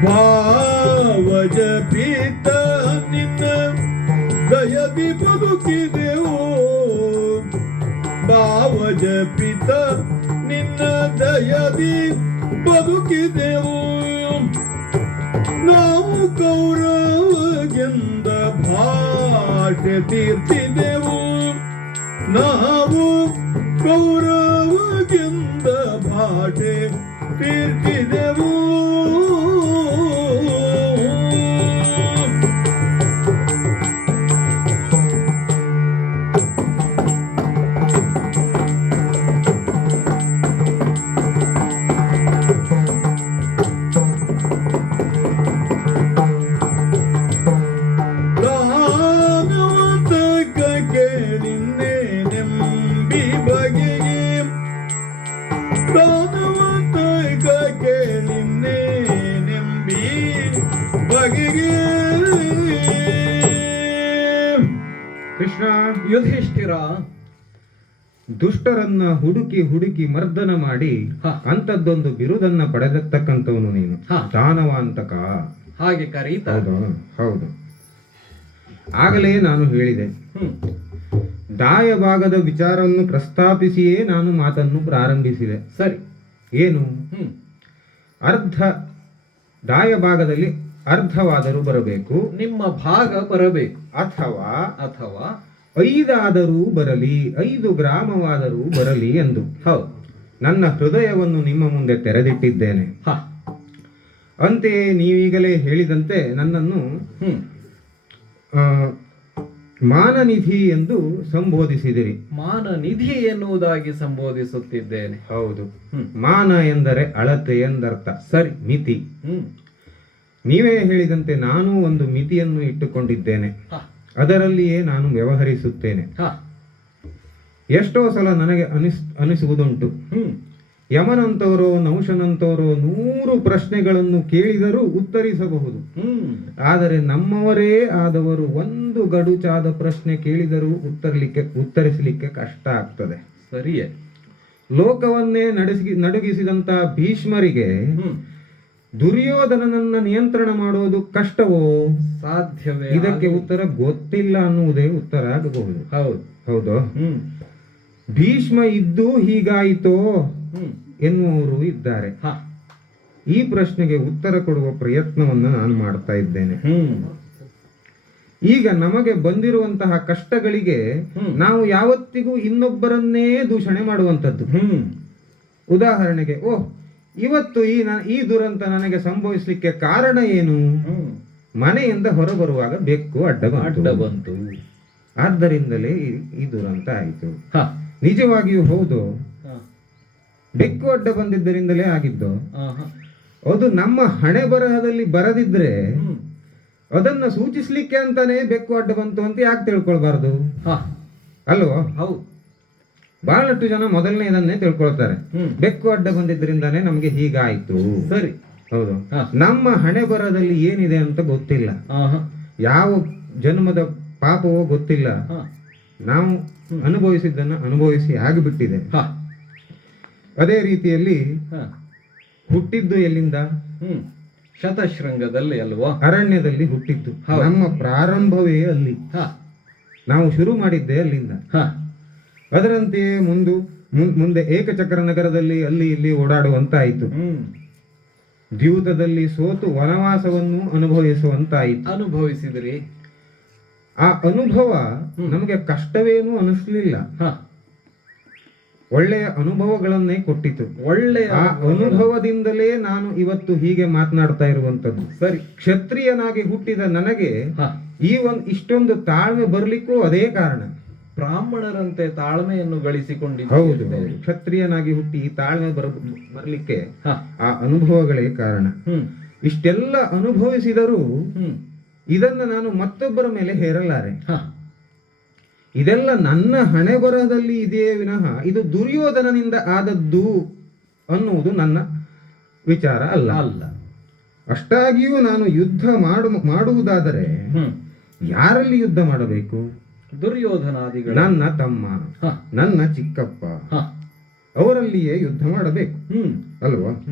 ಭಾವಜ ಪೀತ ನಿನ್ನ ದಯದಿ ಬದುಕಿದೆವು ಭಾವಜ ಪಿತ ನಿನ್ನ ದಯದಿ ಬದುಕಿದೆವು ನಾವು ಕೌರವಗೆಂದ ಭಾಷೆ ತೀರ್ತಿದೆವು ನಾವು ಕೌರವಗೆಂದ ಭಾಷೆ ತೀರ್ತಿದೆವು ದಾನವಂತಕ ಕೇಳಿನ್ನೇನೆಂಬಿ ಬಗೆಗೆ ದಾನವಂತಕ ಕೇಳಿನ್ನೇನೆಂಬಿ ಬಗೆಗೆ ಕೃಷ್ಣ, ಯುಧಿಷ್ಠಿರ, ದುಷ್ಟರನ್ನ ಹುಡುಕಿ ಹುಡುಕಿ ಮರ್ದನ ಮಾಡಿ ಹ. ಅಂತದ್ದೊಂದು ಬಿರುದನ್ನ ಪಡೆದತಕ್ಕಂಥವನು ನೀನು. ಹ. ದಾನವಾಂತಕ. ಹಾಗೆ ಕರೀತಾ ಹೌದು ಹೌದು. ಆಗಲೇ ನಾನು ಹೇಳಿದೆ, ಹ್ಮ್ ದಾಯ ಭಾಗದ ವಿಚಾರವನ್ನು ಪ್ರಸ್ತಾಪಿಸಿಯೇ ನಾನು ಮಾತನ್ನು ಪ್ರಾರಂಭಿಸಿದೆ. ಸರಿ. ಏನು? ಹ್ಮ್ ಅರ್ಧ ದಾಯ ಭಾಗದಲ್ಲಿ ಅರ್ಧವಾದರೂ ಬರಬೇಕು, ನಿಮ್ಮ ಭಾಗ ಬರಬೇಕು, ಅಥವಾ ಅಥವಾ 5 ಆದರೂ ಬರಲಿ, 5 ಗ್ರಾಮವಾದರೂ ಬರಲಿ ಎಂದು ಹೌದು ನನ್ನ ಹೃದಯವನ್ನು ನಿಮ್ಮ ಮುಂದೆ ತೆರೆದಿಟ್ಟಿದ್ದೇನೆ. ಹ ಅಂತೆಯೇ ನೀವೀಗಲೇ ಹೇಳಿದಂತೆ ನನ್ನನ್ನು ಹ್ಮ್ ಮಾನನಿಧಿ ಎಂದು ಸಂಬೋಧಿಸಿದಿರಿ. ಮಾನನಿಧಿ ಎನ್ನುವುದಾಗಿ ಸಂಬೋಧಿಸುತ್ತಿದ್ದೇನೆ. ಹೌದು. ಹ್ಮ್. ಮಾನ ಎಂದರೆ ಅಳತೆ ಎಂದರ್ಥ. ಸರಿ. ಮಿತಿ. ಹ್ಮ್ ನೀವೇ ಹೇಳಿದಂತೆ ನಾನು ಒಂದು ಮಿತಿಯನ್ನು ಇಟ್ಟುಕೊಂಡಿದ್ದೇನೆ, ಹ ಅದರಲ್ಲಿಯೇ ನಾನು ವ್ಯವಹರಿಸುತ್ತೇನೆ. ಹ ಎಷ್ಟೋ ಸಲ ನನಗೆ ಅನಿಸುವುದುಂಟು, ಹ್ಮ್ ಯಮನಂತವರೋ ನಹುಷನಂತವರೋ 100 ಪ್ರಶ್ನೆಗಳನ್ನು ಕೇಳಿದರೂ ಉತ್ತರಿಸಬಹುದು. ಹ್ಮ್ ಆದರೆ ನಮ್ಮವರೇ ಆದವರು ಒಂದು ಗಡುಚಾದ ಪ್ರಶ್ನೆ ಕೇಳಿದರೂ ಉತ್ತರಿಸಲಿಕ್ಕೆ ಕಷ್ಟ ಆಗ್ತದೆ. ಸರಿಯೇ. ಲೋಕವನ್ನೇ ನಡುಗಿಸಿದಂತ ಭೀಷ್ಮರಿಗೆ ಹ್ಮ್ ದುರ್ಯೋಧನನನ್ನ ನಿಯಂತ್ರಣ ಮಾಡೋದು ಕಷ್ಟವೋ? ಸಾಧ್ಯವೇ? ಇದಕ್ಕೆ ಉತ್ತರ ಗೊತ್ತಿಲ್ಲ ಅನ್ನುವುದೇ ಉತ್ತರ ಆಗಬಹುದು. ಹೌದು. ಹೌದು. ಹ್ಮ್ ಭೀಷ್ಮ ಇದ್ದು ಹೀಗಾಯಿತೋ ಹ್ಮ್ ಎನ್ನುವರು ಇದ್ದಾರೆ. ಹ ಈ ಪ್ರಶ್ನೆಗೆ ಉತ್ತರ ಕೊಡುವ ಪ್ರಯತ್ನವನ್ನು ನಾನು ಮಾಡ್ತಾ ಇದ್ದೇನೆ. ಹ್ಮ್ ಈಗ ನಮಗೆ ಬಂದಿರುವಂತಹ ಕಷ್ಟಗಳಿಗೆ ಹ್ಮ್. ನಾವು ಯಾವತ್ತಿಗೂ ಇನ್ನೊಬ್ಬರನ್ನೇ ದೂಷಣೆ ಮಾಡುವಂಥದ್ದು. ಹ್ಮ್ ಉದಾಹರಣೆಗೆ, ಇವತ್ತು ಈ ದುರಂತ ನನಗೆ ಸಂಭವಿಸಲಿಕ್ಕೆ ಕಾರಣ ಏನು? ಹ್ಮ್ ಮನೆಯಿಂದ ಹೊರಬರುವಾಗ ಬೆಕ್ಕು ಅಡ್ಡ ಅಡ್ಡ ಬಂತು, ಆದ್ದರಿಂದಲೇ ಈ ದುರಂತ ಆಯಿತು. ಹ ನಿಜವಾಗಿಯೂ ಹೌದು, ಹ ಬೆಕ್ಕು ಅಡ್ಡ ಬಂದಿದ್ದರಿಂದಲೇ ಆಗಿದ್ದು. ಆಹ. ಅದು ನಮ್ಮ ಹಣೆ ಬರಹದಲ್ಲಿ ಬರದಿದ್ರೆ ಹ್ಮ್ ಅದನ್ನ ಸೂಚಿಸ್ಲಿಕ್ಕೆ ಅಂತಾನೆ ಬೆಕ್ಕು ಅಡ್ಡ ಬಂತು ಅಂತ ಯಾಕೆ ತಿಳ್ಕೊಳ್ಬಾರ್ದು? ಹ ಅಲ್ವೋ? ಹೌದು. ಬಹಳಷ್ಟು ಜನ ಮೊದಲನೇದನ್ನೇ ತಿಳ್ಕೊಳ್ತಾರೆ, ಹ್ಮ್ ಬೆಕ್ಕು ಅಡ್ಡ ಬಂದಿದ್ದರಿಂದಾನೇ ನಮಗೆ ಹೀಗಾಯ್ತು. ಸರಿ. ಹೌದು. ಹಾ. ನಮ್ಮ ಹಣೆ ಬರದಲ್ಲಿ ಏನಿದೆ ಅಂತ ಗೊತ್ತಿಲ್ಲ, ಆಹಾ. ಯಾವ ಜನ್ಮದ ಪಾಪವೋ ಗೊತ್ತಿಲ್ಲ. ಹಾ. ನಾವು ಅನುಭವಿಸಿದ್ದನ್ನು ಅನುಭವಿಸಿ ಆಗಿಬಿಟ್ಟಿದೆ. ಹಾ. ಅದೇ ರೀತಿಯಲ್ಲಿ ಹಾ. ಹುಟ್ಟಿದ್ದು ಎಲ್ಲಿಂದ? ಶತಶೃಂಗದಲ್ಲಿ ಅಲ್ವಾ? ಅರಣ್ಯದಲ್ಲಿ ಹುಟ್ಟಿದ್ದು. ಹೌದು. ನಮ್ಮ ಪ್ರಾರಂಭವೇ ಅಲ್ಲಿ. ಹಾ. ನಾವು ಶುರು ಮಾಡಿದ್ದೆ ಅಲ್ಲಿಂದ. ಹಾ. ಅದರಂತೆಯೇ ಮುಂದೆ ಏಕಚಕ್ರ ನಗರದಲ್ಲಿ ಅಲ್ಲಿ ಇಲ್ಲಿ ಓಡಾಡುವಂತಾಯಿತು. ದ್ಯೂತದಲ್ಲಿ ಸೋತು ವನವಾಸವನ್ನು ಅನುಭವಿಸುವಂತಾಯಿತು. ಅನುಭವಿಸಿದ್ರಿ. ಆ ಅನುಭವ ನಮಗೆ ಕಷ್ಟವೇನೂ ಅನಿಸ್ಲಿಲ್ಲ. ಹಾ. ಒಳ್ಳೆಯ ಅನುಭವಗಳನ್ನೇ ಕೊಟ್ಟಿತು. ಒಳ್ಳೆಯ ಆ ಅನುಭವದಿಂದಲೇ ನಾನು ಇವತ್ತು ಹೀಗೆ ಮಾತನಾಡ್ತಾ ಇರುವಂತದ್ದು. ಸರಿ. ಕ್ಷತ್ರಿಯನಾಗಿ ಹುಟ್ಟಿದ ನನಗೆ ಹಾ. ಇಷ್ಟೊಂದು ತಾಳ್ಮೆ ಬರ್ಲಿಕ್ಕೂ ಅದೇ ಕಾರಣ. ಬ್ರಾಹ್ಮಣರಂತೆ ತಾಳ್ಮೆಯನ್ನು ಹೌದು, ಗಳಿಸಿಕೊಂಡಿದ್ದೇವೆ. ಹೌದು. ಕ್ಷತ್ರಿಯನಾಗಿ ಹುಟ್ಟಿ ಈ ತಾಳ್ಮೆ ಬರ್ಲಿಕ್ಕೆ ಹಾ. ಆ ಅನುಭವಗಳೇ ಕಾರಣ. ಹ್ಮ್. ಇಷ್ಟೆಲ್ಲ ಅನುಭವಿಸಿದರೂ ಹ್ಮ್. ಇದನ್ನ ನಾನು ಮತ್ತೊಬ್ಬರ ಮೇಲೆ ಹೇರಲಾರೆ. ಹಾ. ಇದೆಲ್ಲ ನನ್ನ ಹಣೆ ಬರಹದಲ್ಲಿ ಇದೆಯೇ ವಿನಃ ಇದು ದುರ್ಯೋಧನನಿಂದ ಆದದ್ದು ಅನ್ನುವುದು ನನ್ನ ವಿಚಾರ ಅಲ್ಲ. ಅಲ್ಲ. ಅಷ್ಟಾಗಿಯೂ ನಾನು ಯುದ್ಧ ಮಾಡುವುದಾದರೆ ಯಾರಲ್ಲಿ ಯುದ್ಧ ಮಾಡಬೇಕು? ದುರ್ಯೋಧನಾದಿಗಳು. ನನ್ನ ತಮ್ಮ, ಹಾ. ನನ್ನ ಚಿಕ್ಕಪ್ಪ, ಹಾ. ಅವರಲ್ಲಿಯೇ ಯುದ್ಧ ಮಾಡಬೇಕು ಅಲ್ವಾ?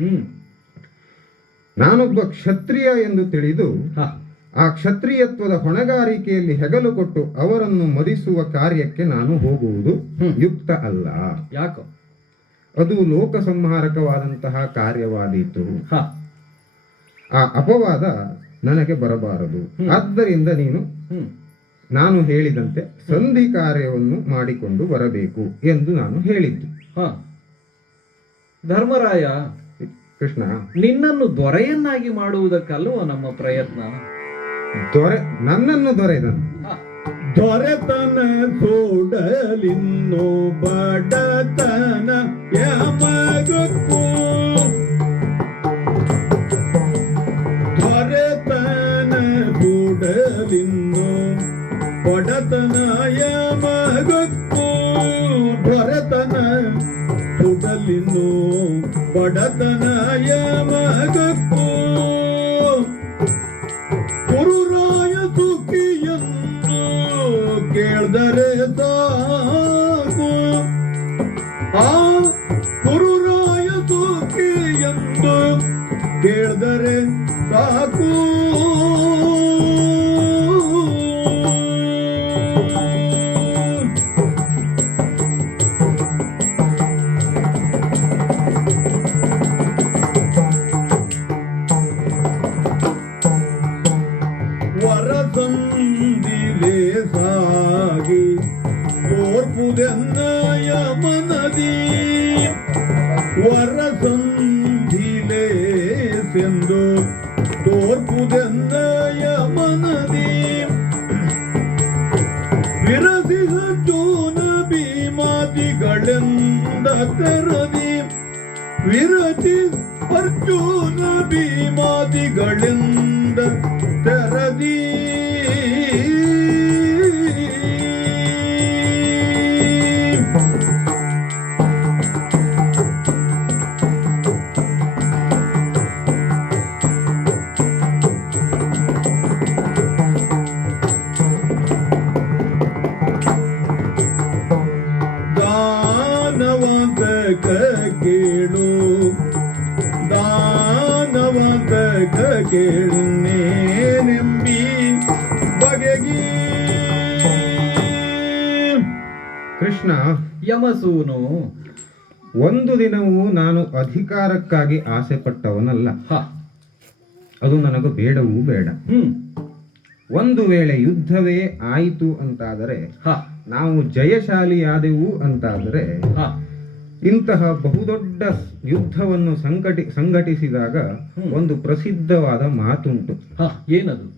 ನಾನೊಬ್ಬ ಕ್ಷತ್ರಿಯ ಎಂದು ತಿಳಿದು ಹಾ. ಆ ಕ್ಷತ್ರಿಯತ್ವದ ಹೊಣೆಗಾರಿಕೆಯಲ್ಲಿ ಹೆಗಲು ಕೊಟ್ಟು ಅವರನ್ನು ಮದಿಸುವ ಕಾರ್ಯಕ್ಕೆ ನಾನು ಹೋಗುವುದು ಯುಕ್ತ ಅಲ್ಲ. ಯಾಕೋ? ಅದು ಲೋಕ ಸಂಹಾರಕವಾದಂತಹ ಕಾರ್ಯವಾದೀತು. ಹಾ. ಆ ಅಪವಾದ ನನಗೆ ಬರಬಾರದು. ಆದ್ದರಿಂದ ನಾನು ಹೇಳಿದಂತೆ ಸಂಧಿ ಕಾರ್ಯವನ್ನು ಮಾಡಿಕೊಂಡು ಬರಬೇಕು ಎಂದು ನಾನು ಹೇಳಿದ್ದು. ಹಾ. ಧರ್ಮರಾಯ, ಕೃಷ್ಣ, ನಿನ್ನನ್ನು ದೊರೆಯನ್ನಾಗಿ ಮಾಡುವುದಕ್ಕಲ್ವ ನಮ್ಮ ಪ್ರಯತ್ನ. ನನ್ನನ್ನು ದೊರೆದನು. ದೊರೆತನ ಸೋಡಲಿನ್ನು ಬಡತನ ಯಮಗುತ್ತು. ದೊರೆತನ ಸೋಡಲಿನ್ನು ಬಡತನ ಯಮಗುತ್ತು. ದೊರೆತನ ಸೋಡಲಿನ್ನು ಬಡತನ ಯಮಗುತ್ತು. ಗುರುರಾಯ ಸುಖಿಯನ್ನು ಕೇಳಿದರೆ ಸಾಕು. ಆ ಗುರುರಾಯ ಸುಖಿಯನ್ನು ಕೇಳಿದರೆ ಸಾಕು. ವರಸಂದಿಲೆ ಸಾಗಿ ತೋರ್ಪುದೆನ್ನಯ ಮನದಿ. ವರಸಂದಿಲೆ ಸೆಂದು ತೋರ್ಪುದೆನ್ನಯ ಮನದಿ. ವಿರಸಿದ ಜೋನ ಭೀಮಾದಿಗಳೆಂದ ತೆರದಿ. ವಿರಚಿ ಅರ್ಜುನ ಭೀಮಾದಿಗಳೆಂದ ತೆರದಿ. ದಾನವಂತ ಕೇಳು, ದಾನವಂತ ಕೇಳುನ್ನೇನೆಂಬಿ ಬಗೆಗಿ. ಕೃಷ್ಣ, ಯಮಸೂನು, ಒಂದು ದಿನವೂ ನಾನು ಅಧಿಕಾರಕ್ಕಾಗಿ ಆಸೆ ಪಟ್ಟವನಲ್ಲ. ಅದು ನನಗೆ ಬೇಡವೂ ಬೇಡ. ಒಂದು ವೇಳೆ ಯುದ್ಧವೇ ಆಯಿತು ಅಂತಾದರೆ, ನಾವು ಜಯಶಾಲಿಯಾದೆವು ಅಂತಾದರೆ, ಇಂತಹ ಬಹುದೊಡ್ಡ ಯುದ್ಧವನ್ನು ಸಂಘಟಿಸಿದಾಗ ಒಂದು ಪ್ರಸಿದ್ಧವಾದ ಮಾತುಂಟು. ಏನದು?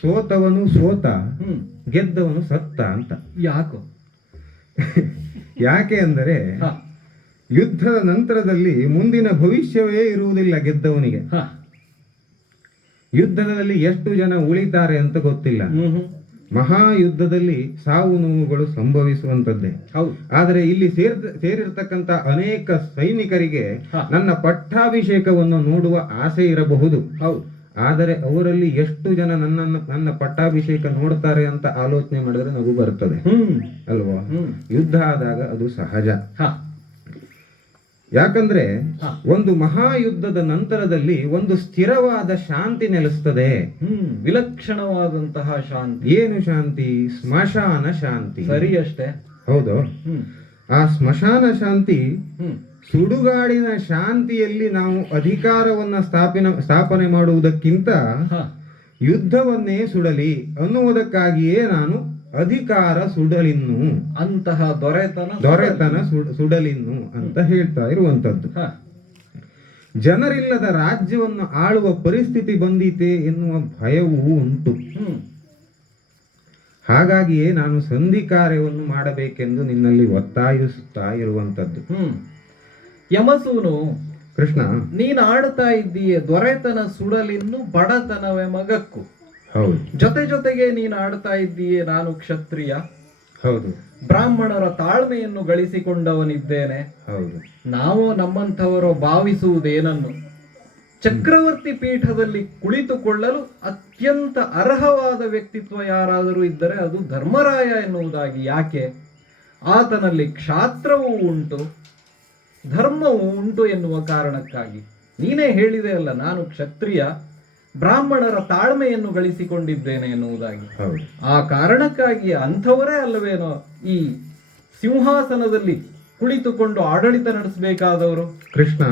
ಸೋತವನು ಸೋತ, ಗೆದ್ದವನು ಸತ್ತ ಅಂತ. ಯಾಕೋ? ಯಾಕೆ ಅಂದರೆ ಯುದ್ಧದ ನಂತರದಲ್ಲಿ ಮುಂದಿನ ಭವಿಷ್ಯವೇ ಇರುವುದಿಲ್ಲ ಗೆದ್ದವನಿಗೆ. ಯುದ್ಧದಲ್ಲಿ ಎಷ್ಟು ಜನ ಉಳಿತಾರೆ ಅಂತ ಗೊತ್ತಿಲ್ಲ. ಮಹಾಯುದ್ಧದಲ್ಲಿ ಸಾವು ನೋವುಗಳು ಸಂಭವಿಸುವಂತದ್ದೇ. ಹೌದು. ಆದರೆ ಇಲ್ಲಿ ಸೇರಿರ್ತಕ್ಕಂಥ ಅನೇಕ ಸೈನಿಕರಿಗೆ ಹ. ನನ್ನ ಪಟ್ಟಾಭಿಷೇಕವನ್ನು ನೋಡುವ ಆಸೆ ಇರಬಹುದು. ಹೌದು. ಆದರೆ ಅವರಲ್ಲಿ ಎಷ್ಟು ಜನ ನನ್ನ ಪಟ್ಟಾಭಿಷೇಕ ನೋಡ್ತಾರೆ ಅಂತ ಆಲೋಚನೆ ಮಾಡಿದ್ರೆ ನಗು ಬರ್ತದೆ ಅಲ್ವಾ? ಯುದ್ಧ ಆದಾಗ ಅದು ಸಹಜ. ಯಾಕಂದ್ರೆ ಒಂದು ಮಹಾಯುದ್ಧದ ನಂತರದಲ್ಲಿ ಒಂದು ಸ್ಥಿರವಾದ ಶಾಂತಿ ನೆಲೆಸ್ತದೆ. ವಿಲಕ್ಷಣವಾದಂತಹ ಶಾಂತಿ. ಏನು ಶಾಂತಿ? ಸ್ಮಶಾನ ಶಾಂತಿ. ಸರಿ ಅಷ್ಟೇ. ಹೌದು. ಆ ಸ್ಮಶಾನ ಶಾಂತಿ ಸುಡುಗಾಡಿನ ಶಾಂತಿಯಲ್ಲಿ ನಾವು ಅಧಿಕಾರವನ್ನ ಸ್ಥಾಪನೆ ಮಾಡುವುದಕ್ಕಿಂತ ಯುದ್ಧವನ್ನೇ ಸುಡಲಿ ಅನ್ನುವುದಕ್ಕಾಗಿಯೇ ನಾನು ಅಧಿಕಾರ ಸುಡಲಿನ್ನು, ಅಂತಹ ದೊರೆತನ ಸುಡಲಿನ್ನು ಅಂತ ಹೇಳ್ತಾ ಇರುವಂತದ್ದು. ಜನರಿಲ್ಲದ ರಾಜ್ಯವನ್ನು ಆಳುವ ಪರಿಸ್ಥಿತಿ ಬಂದಿತೆ ಎನ್ನುವ ಭಯವೂ ಉಂಟು. ಹಾಗಾಗಿಯೇ ನಾನು ಸಂಧಿ ಕಾರ್ಯವನ್ನು ಮಾಡಬೇಕೆಂದು ನಿನ್ನಲ್ಲಿ ಒತ್ತಾಯಿಸುತ್ತಾ ಇರುವಂತದ್ದು. ಯಮಸೂನು, ಕೃಷ್ಣ, ನೀನು ಆಡ್ತಾ ಇದ್ದೀಯ ದೊರೆತನ ಸುಡಲಿನ್ನು ಬಡತನವೇ ಮಗಕ್ಕು. ಹೌದು. ಜೊತೆಗೆ ನೀನು ಆಡ್ತಾ ಇದ್ದೀಯೇ ನಾನು ಕ್ಷತ್ರಿಯ. ಹೌದು. ಬ್ರಾಹ್ಮಣರ ತಾಳ್ಮೆಯನ್ನು ಗಳಿಸಿಕೊಂಡವನಿದ್ದೇನೆ. ಹೌದು. ನಾವು ನಮ್ಮಂಥವರು ಭಾವಿಸುವುದೇನನ್ನು, ಚಕ್ರವರ್ತಿ ಪೀಠದಲ್ಲಿ ಕುಳಿತುಕೊಳ್ಳಲು ಅತ್ಯಂತ ಅರ್ಹವಾದ ವ್ಯಕ್ತಿತ್ವ ಯಾರಾದರೂ ಇದ್ದರೆ ಅದು ಧರ್ಮರಾಯ ಎನ್ನುವುದಾಗಿ. ಯಾಕೆ? ಆತನಲ್ಲಿ ಕ್ಷಾತ್ರವೂ ಉಂಟು, ಧರ್ಮವೂ ಉಂಟು ಎನ್ನುವ ಕಾರಣಕ್ಕಾಗಿ. ನೀನೇ ಹೇಳಿದೆ ಅಲ್ಲ, ನಾನು ಕ್ಷತ್ರಿಯ, ಬ್ರಾಹ್ಮಣರ ತಾಳ್ಮೆಯನ್ನು ಗಳಿಸಿಕೊಂಡಿದ್ದೇನೆ ಎನ್ನುವುದಾಗಿ. ಆ ಕಾರಣಕ್ಕಾಗಿ ಅಂಥವರೇ ಅಲ್ಲವೇನೋ ಈ ಸಿಂಹಾಸನದಲ್ಲಿ ಕುಳಿತುಕೊಂಡು ಆಡಳಿತ ನಡೆಸಬೇಕಾದವರು. ಕೃಷ್ಣ,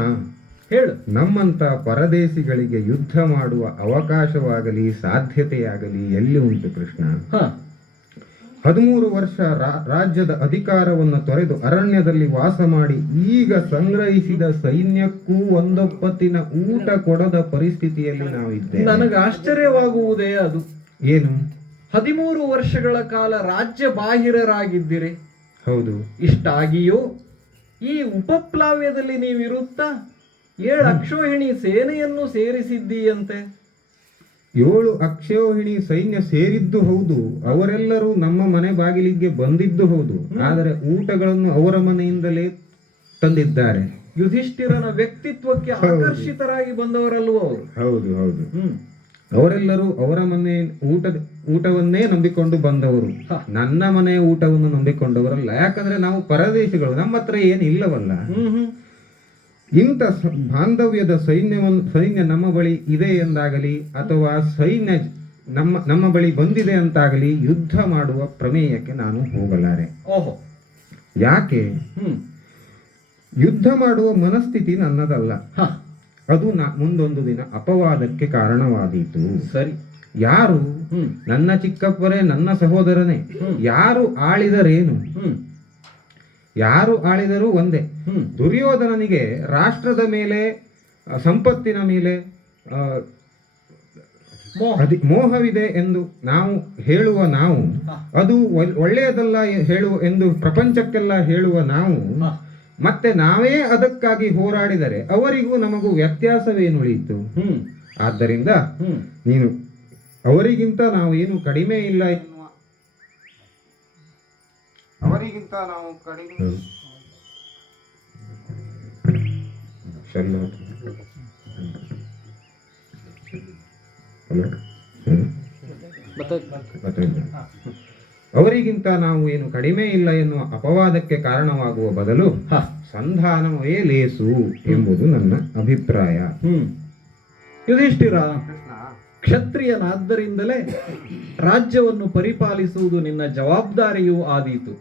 ಹೇಳು. ನಮ್ಮಂತ ಪರದೇಶಿಗಳಿಗೆ ಯುದ್ಧ ಮಾಡುವ ಅವಕಾಶವಾಗಲಿ ಸಾಧ್ಯತೆಯಾಗಲಿ ಎಲ್ಲಿ ಉಂಟು ಕೃಷ್ಣ? 13 ವರ್ಷ ರಾಜ್ಯದ ಅಧಿಕಾರವನ್ನು ತೊರೆದು ಅರಣ್ಯದಲ್ಲಿ ವಾಸ ಮಾಡಿ ಈಗ ಸಂಗ್ರಹಿಸಿದ ಸೈನ್ಯಕ್ಕೂ ಒಂದೊಪ್ಪತ್ತಿನ ಊಟ ಕೊಡದ ಪರಿಸ್ಥಿತಿಯಲ್ಲಿ ನಾವಿದ್ದೇವೆ. ನನಗೆ ಆಶ್ಚರ್ಯವಾಗುವುದೇ ಅದು. ಏನು? 13 ವರ್ಷಗಳ ಕಾಲ ರಾಜ್ಯ ಬಾಹಿರರಾಗಿದ್ದೀರಿ. ಹೌದು. ಇಷ್ಟಾಗಿಯೂ ಈ ಉಪಪ್ಲಾವ್ಯದಲ್ಲಿ ನೀವಿರುತ್ತಾ 7 ಅಕ್ಷೋಹಿಣಿ ಸೇನೆಯನ್ನು ಸೇರಿಸಿದ್ದೀಯಂತೆ. 7 ಅಕ್ಷೋಹಿಣಿ ಸೈನ್ಯ ಸೇರಿದ್ದು ಹೌದು, ಅವರೆಲ್ಲರೂ ನಮ್ಮ ಮನೆ ಬಾಗಿಲಿಗೆ ಬಂದಿದ್ದು ಹೌದು. ಆದರೆ ಊಟಗಳನ್ನು ಅವರ ಮನೆಯಿಂದಲೇ ತಂದಿದ್ದಾರೆ. ಯುಧಿಷ್ಠಿರನ ವ್ಯಕ್ತಿತ್ವಕ್ಕೆ ಆಕರ್ಷಿತರಾಗಿ ಬಂದವರಲ್ವ ಅವರು? ಹೌದು ಹೌದು. ಅವರೆಲ್ಲರೂ ಅವರ ಮನೆ ಊಟವನ್ನೇ ನಂಬಿಕೊಂಡು ಬಂದವರು, ನನ್ನ ಮನೆಯ ಊಟವನ್ನು ನಂಬಿಕೊಂಡವರಲ್ಲ. ಯಾಕಂದ್ರೆ ನಾವು ಪರದೇಶಿಗಳು, ನಮ್ಮ ಹತ್ರ ಏನು ಇಲ್ಲವಲ್ಲ. ಇಂಥ ಬಾಂಧವ್ಯದ ಸೈನ್ಯ ನಮ್ಮ ಬಳಿ ಇದೆ ಎಂದಾಗಲಿ ಅಥವಾ ಸೈನ್ಯ ನಮ್ಮ ಬಳಿ ಬಂದಿದೆ ಅಂತಾಗಲಿ ಯುದ್ಧ ಮಾಡುವ ಪ್ರಮೇಯಕ್ಕೆ ನಾನು ಹೋಗಲಾರೆ. ಓಹೋ, ಯಾಕೆ? ಯುದ್ಧ ಮಾಡುವ ಮನಸ್ಥಿತಿ ನನ್ನದಲ್ಲ. ಅದು ಮುಂದೊಂದು ದಿನ ಅಪವಾದಕ್ಕೆ ಕಾರಣವಾದೀತು. ಸರಿ. ಯಾರು? ನನ್ನ ಚಿಕ್ಕಪ್ಪರೇ, ನನ್ನ ಸಹೋದರನೇ. ಯಾರು ಆಳಿದರೇನು? ಯಾರು ಆಳಿದರೂ ಒಂದೇ. ದುರ್ಯೋಧನನಿಗೆ ರಾಷ್ಟ್ರದ ಮೇಲೆ, ಸಂಪತ್ತಿನ ಮೇಲೆ ಮೋಹವಿದೆ ಎಂದು ನಾವು ಹೇಳುವ ನಾವು, ಅದು ಒಳ್ಳೆಯದಲ್ಲ ಎಂದು ಪ್ರಪಂಚಕ್ಕೆಲ್ಲ ಹೇಳುವ ನಾವು, ಮತ್ತೆ ನಾವೇ ಅದಕ್ಕಾಗಿ ಹೋರಾಡಿದರೆ ಅವರಿಗೂ ನಮಗೂ ವ್ಯತ್ಯಾಸವೇನುಳಿಯಿತು? ಆದ್ದರಿಂದ ನೀನು ಅವರಿಗಿಂತ ನಾವು ಏನು ಕಡಿಮೆ ಇಲ್ಲ, ಅವರಿಗಿಂತ ನಾವು ಕಡಿಮೆ ಅವರಿಗಿಂತ ನಾವು ಏನು ಕಡಿಮೆ ಇಲ್ಲ ಎನ್ನುವ ಅಪವಾದಕ್ಕೆ ಕಾರಣವಾಗುವ ಬದಲು ಸಂಧಾನವೇ ಲೇಸು ಎಂಬುದು ನನ್ನ ಅಭಿಪ್ರಾಯ. ಯುಧಿಷ್ಠಿರ, ಕ್ಷತ್ರಿಯನಾದ್ದರಿಂದಲೇ ರಾಜ್ಯವನ್ನು ಪರಿಪಾಲಿಸುವುದು ನಿನ್ನ ಜವಾಬ್ದಾರಿಯೂ ಆದೀತು.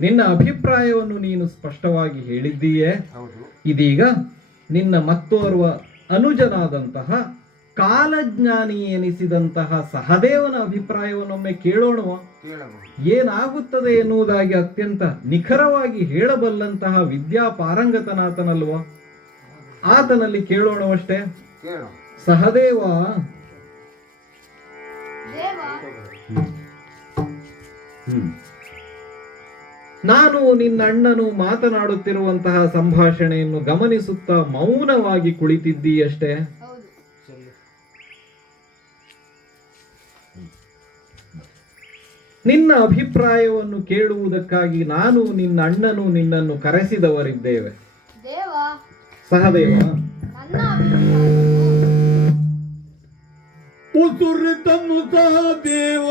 ನಿನ್ನ ಅಭಿಪ್ರಾಯವನ್ನು ನೀನು ಸ್ಪಷ್ಟವಾಗಿ ಹೇಳಿದ್ದೀಯೇ. ಇದೀಗ ನಿನ್ನ ಮತ್ತೋರ್ವ ಅನುಜನಾದಂತಹ ಕಾಲಜ್ಞಾನಿ ಎನಿಸಿದಂತಹ ಸಹದೇವನ ಅಭಿಪ್ರಾಯವನ್ನೊಮ್ಮೆ ಕೇಳೋಣವ? ಏನಾಗುತ್ತದೆ ಎನ್ನುವುದಾಗಿ ಅತ್ಯಂತ ನಿಖರವಾಗಿ ಹೇಳಬಲ್ಲಂತಹ ವಿದ್ಯಾ ಪಾರಂಗತನಾತನಲ್ವ? ಆತನಲ್ಲಿ ಕೇಳೋಣವಷ್ಟೇ. ಸಹದೇವ, ನಾನು ನಿನ್ನ ಅಣ್ಣನು ಮಾತನಾಡುತ್ತಿರುವಂತಹ ಸಂಭಾಷಣೆಯನ್ನು ಗಮನಿಸುತ್ತಾ ಮೌನವಾಗಿ ಕುಳಿತಿದ್ದೀಯಷ್ಟೇ. ನಿನ್ನ ಅಭಿಪ್ರಾಯವನ್ನು ಕೇಳುವುದಕ್ಕಾಗಿ ನಾನು ನಿನ್ನ ಅಣ್ಣನು ನಿನ್ನನ್ನು ಕರೆಸಿದವರಿದ್ದೇವೆ. ದೇವ, ಸಹದೇವ, ನನ್ನ ಅಭಿಪ್ರಾಯವು ಉಸುರಿತನು ಸಹದೇವ,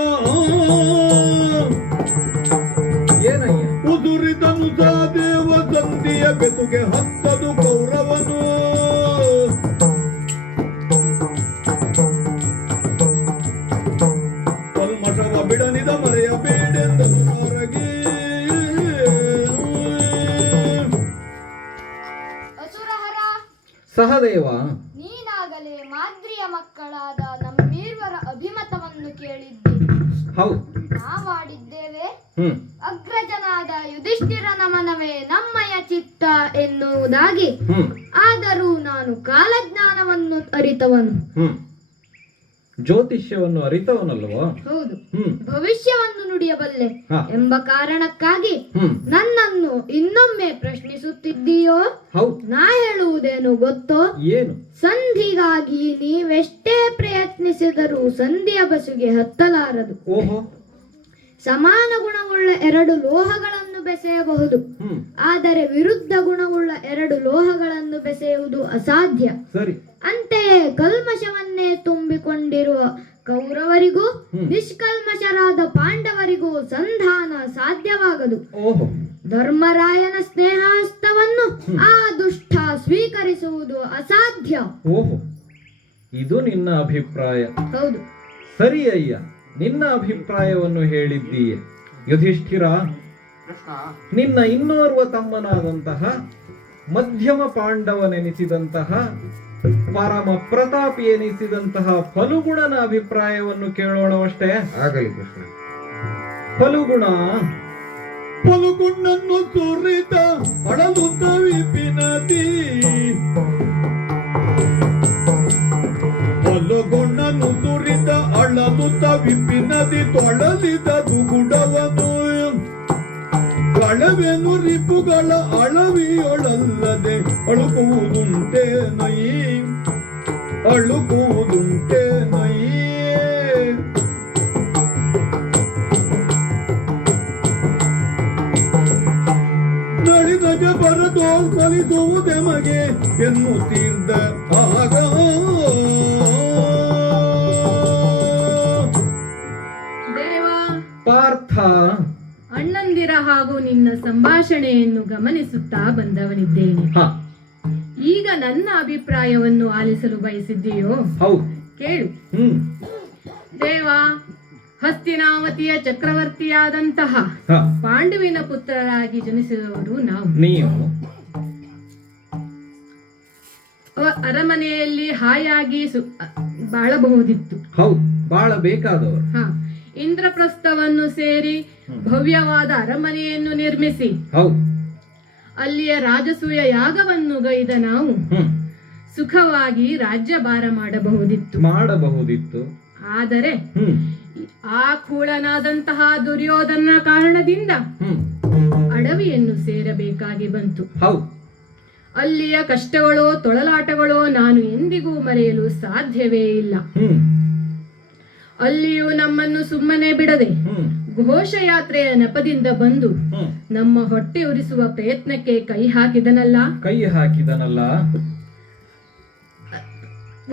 ಏನಯ್ಯ? ಉಸುರಿತನು ಸಹದೇವ, ಸಂಧಿಯ ಬೆಸುಗೆ ಹತ್ತದು ಕೌರವನು. ಕಲ್ಮಷವ ಬಿಡನಿದ ಮರೆಯಬೇಡೆಂದನು ನಾರಗಿ. ಅಸುರಹರ, ಸಹದೇವ, ನೀನಾಗಲೇ ಮಾದ್ರಿಯ ಮಕ್ಕಳಾದ ನಮ್ಮೀರ್ವರ ಅಭಿಮತವನ್ನು ಕೇಳಿದ್ದಿ. ಹೌದು. ನಾವಾಡಿದ್ದೇವೆ. ಹ್ಮ್ ಅಗ್ರಜನಾದ ಯುಧಿಷ್ಠಿರನ ಮನವೇ ನಮ್ಮಯ ಚಿತ್ತ ಎನ್ನುವುದಾಗಿ. ಹ್ಮ್ ಆದರೂ ನಾನು ಕಾಲಜ್ಞಾನವನ್ನು ಅರಿತವನು. ಹ್ಮ್ ಜ್ಯೋತಿಷ್ಯವನ್ನು ಅರಿತವನಲ್ವೋ? ಹೌದು. ಹ್ಮ್ ಭವಿಷ್ಯವನ್ನು ನುಡಿಯಬಲ್ಲೆ ಹಾ. ಎಂಬ ಕಾರಣಕ್ಕಾಗಿ ಹ್ಮ್ ನನ್ನನ್ನು ಇನ್ನೊಮ್ಮೆ ಪ್ರಶ್ನಿಸುತ್ತಿದ್ದೀಯೋ? ಹೌದು. ನಾ ಹೇಳುವುದೇನು ಗೊತ್ತೋ? ಏನು? ಸಂಧಿಗಾಗಿ ನೀವೆಷ್ಟೇ ಪ್ರಯತ್ನಿಸಿದರೂ ಸಂಧಿಯ ಬಸುಗೆ ಹತ್ತಲಾರದು. ಓಹೋ. ಸಮಾನ ಗುಣವುಳ್ಳ ಎರಡು ಲೋಹಗಳನ್ನು ಬೆಸೆಯಬಹುದು, ಹ್ಮ್ ಆದರೆ ವಿರುದ್ಧ ಗುಣವುಳ್ಳ ಎರಡು ಲೋಹಗಳನ್ನು ಬೆಸೆಯುವುದು ಅಸಾಧ್ಯ. ಸರಿ. ಅಂತೆಯೇ ಕಲ್ಮಶವನ್ನೇ ತುಂಬಿಕೊಂಡಿರುವ ಕೌರವರಿಗೂ ನಿಷ್ಕಲ್ಮಶರಾದ ಪಾಂಡವರಿಗೂ ಸಂಧಾನ ಸಾಧ್ಯವಾಗದು. ಓಹೋ. ಧರ್ಮರಾಯನ ಸ್ನೇಹಹಸ್ತವನ್ನು ಆ ದುಷ್ಟ ಸ್ವೀಕರಿಸುವುದು ಅಸಾಧ್ಯ. ಓಹೋ, ಇದು ನಿನ್ನ ಅಭಿಪ್ರಾಯ. ಹೌದು. ಸರಿ ಅಯ್ಯ, ನಿನ್ನ ಅಭಿಪ್ರಾಯವನ್ನು ಹೇಳಿದ್ದೀಯೆ. ಯುಧಿಷ್ಠಿರ, ನಿನ್ನ ಇನ್ನೋರ್ವ ತಮ್ಮನಾದಂತಹ ಮಧ್ಯಮ ಪಾಂಡವನೆನಿಸಿದಂತಹ ಪರಮ ಪ್ರತಾಪಿ ಎನಿಸಿದಂತಹ ಫಲುಗುಣನ ಅಭಿಪ್ರಾಯವನ್ನು ಕೇಳೋಣವಷ್ಟೇ. ಆಗಲಿ ಕೃಷ್ಣ. ಫಲುಗುಣ, ಫಲುಗುಣನ್ನು ಸುರಿತ ಅಳಲುತ್ತ ವಿಪಿನದಿ, ಫಲುಗುಣನು ಸುರಿತ ಅಳಲುತ್ತ ವಿಪಿನದಿ, ತೊಳಲಿದ ದುಗುಡವನು ಕಳವೆನು ರಿಪುಗಳ ಅಳವಿಯೊಳಲ್ಲದೆ ಅಳುಕುವುದುಂಟೆ ನೈ, ಅಳುಕುವುದುಂಟೆ ನೈ. ನಳಿನಗೆ ಬರದೋ ಕಲಿಸುವುದೆ ಮಗೆ ಎನ್ನುತ್ತೀರ್ದ ಆಗ. ದೇವ, ಪಾರ್ಥ, ಅಣ್ಣಂದಿರ ಹಾಗೂ ನಿನ್ನ ಸಂಭಾಷಣೆಯನ್ನು ಗಮನಿಸುತ್ತಾ ಬಂದವನಿದ್ದೇನೆ. ಹ, ಈಗ ನನ್ನ ಅಭಿಪ್ರಾಯವನ್ನು ಆಲಿಸಲು ಬಯಸಿದ್ದೀಯೋ? ಹೌದು. ಕೇಳು. ಹ್ಮ್ ದೇವ, ಹಸ್ತಿನಾವತಿಯ ಚಕ್ರವರ್ತಿಯಾದಂತಹ ಹ, ಪಾಂಡುವಿನ ಪುತ್ರರಾಗಿ ಜನಿಸಿದವರು ನಾವು. ನೀವು ಅರಮನೆಯಲ್ಲಿ ಹಾಯಾಗಿ ಬಾಳಬಹುದಿತ್ತು. ಹೌದು, ಬಾಳ ಬೇಕಾದವರು. ಹ, ಇಂದ್ರಪ್ರಸ್ಥವನ್ನು ಸೇರಿ ಭವ್ಯವಾದ ಅರಮನೆಯನ್ನು ನಿರ್ಮಿಸಿ ಹೌದು. ಅಲ್ಲಿಯ ರಾಜಸೂಯ ಯಾಗವನ್ನು ಗೈದ ನಾವು ಹ್ಮ್ ಸುಖವಾಗಿ ರಾಜ್ಯಭಾರ ಮಾಡಬಹುದಿತ್ತು. ಮಾಡಬಹುದಿತ್ತು. ಆದರೆ ಹ್ಮ್ ಆ ಕೂಳನಾದಂತಹ ದುರ್ಯೋಧನ ಕಾರಣದಿಂದ ಹ್ಮ್ ಅಡವಿಯನ್ನು ಸೇರಬೇಕಾಗಿ ಬಂತು. ಹೌದು. ಅಲ್ಲಿಯ ಕಷ್ಟಗಳೋ ತೊಳಲಾಟಗಳೋ ನಾನು ಎಂದಿಗೂ ಮರೆಯಲು ಸಾಧ್ಯವೇ ಇಲ್ಲ. ಹ್ಮ್ ಅಲ್ಲಿಯೂ ನಮ್ಮನ್ನು ಸುಮ್ಮನೆ ಬಿಡದೆ ಹ್ಮ್ ಘೋಷಯಾತ್ರೆಯ ನೆಪದಿಂದ ಬಂದು ಹ್ಮ್ ನಮ್ಮ ಹೊಟ್ಟೆ ಉರಿಸುವ ಪ್ರಯತ್ನಕ್ಕೆ ಕೈ ಹಾಕಿದನಲ್ಲ. ಕೈ ಹಾಕಿದನಲ್ಲ.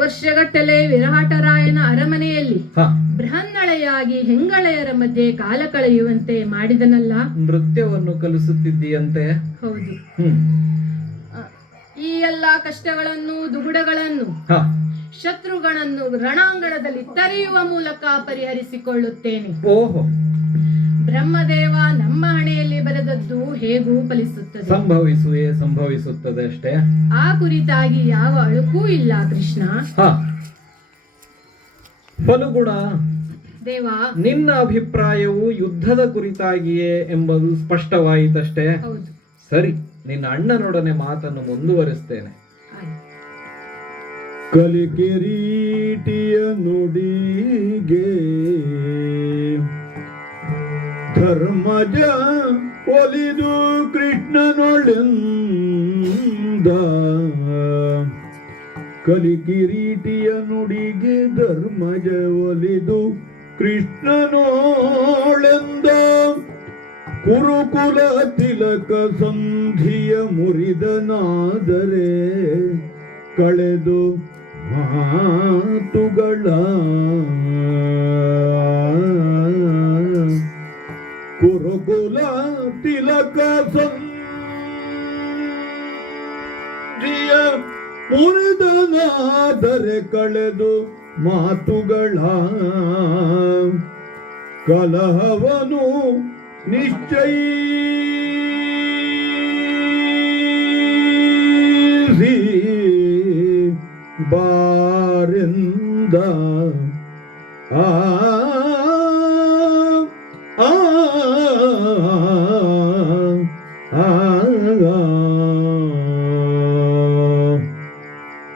ವರ್ಷಗಟ್ಟಲೆ ವಿರಾಟರಾಯನ ಅರಮನೆಯಲ್ಲಿ ಹ, ಬೃಹನ್ನಳೆಯಾಗಿ ಹೆಂಗಳೆಯರ ಮಧ್ಯೆ ಕಾಲ ಕಳೆಯುವಂತೆ ಮಾಡಿದನಲ್ಲ. ನೃತ್ಯವನ್ನು ಕಲಿಸುತ್ತಿದ್ದೀಯಂತೆ. ಹೌದು. ಹ್ಮ್ ಈ ಎಲ್ಲಾ ಕಷ್ಟಗಳನ್ನು ದುಗುಡಗಳನ್ನು ಹ, ಶತ್ರುಗಳನ್ನು ರಣಾಂಗಣದಲ್ಲಿ ತರೆಯುವ ಮೂಲಕ ಪರಿಹರಿಸಿಕೊಳ್ಳುತ್ತೇನೆ. ಓಹೋ. ಬ್ರಹ್ಮದೇವ ನಮ್ಮ ಹಣೆಯಲ್ಲಿ ಬರೆದದ್ದು ಹೇಗೂ ಫಲಿಸುತ್ತದೆ. ಸಂಭವಿಸುತ್ತದೆ ಅಷ್ಟೇ. ಆ ಕುರಿತಾಗಿ ಯಾವ ಅಳುಕೂ ಇಲ್ಲ ಕೃಷ್ಣ. ಹ, ಫಲುಗುಣ, ದೇವ, ನಿನ್ನ ಅಭಿಪ್ರಾಯವು ಯುದ್ಧದ ಕುರಿತಾಗಿಯೇ ಎಂಬುದು ಸ್ಪಷ್ಟವಾಯಿತಷ್ಟೇ. ಹೌದು. ಸರಿ, ನಿನ್ನ ಅಣ್ಣನೊಡನೆ ಮಾತನ್ನು ಮುಂದುವರಿಸ್ತೇನೆ. ಆಯ್ತು. ಕಲಿಕಿರೀಟಿಯ ನುಡಿಗೆ ಧರ್ಮಜ ಒಲಿದು ಕೃಷ್ಣನೊಳೆಂದ, ಕಲಿಕಿರೀಟಿಯ ನುಡಿಗೆ ಧರ್ಮಜ ಒಲಿದು ಕೃಷ್ಣನೋಳೆಂದ ಕುರುಕುಲ ತಿಲಕ ಸಂಧಿಯ ಮುರಿದನಾದರೆ ಕಳೆದು ಮಾತುಗಳ ಕುರುಕುಲ ತಿಲಕ ಸಂಧಿಯ ಮುರಿದನಾದರೆ ಕಳೆದು ಮಾತುಗಳ ಕಲಹವನು ನಿಶ್ಚಯಿಸಿ ಬಾರಿಂದ ಆ ಆ ಆ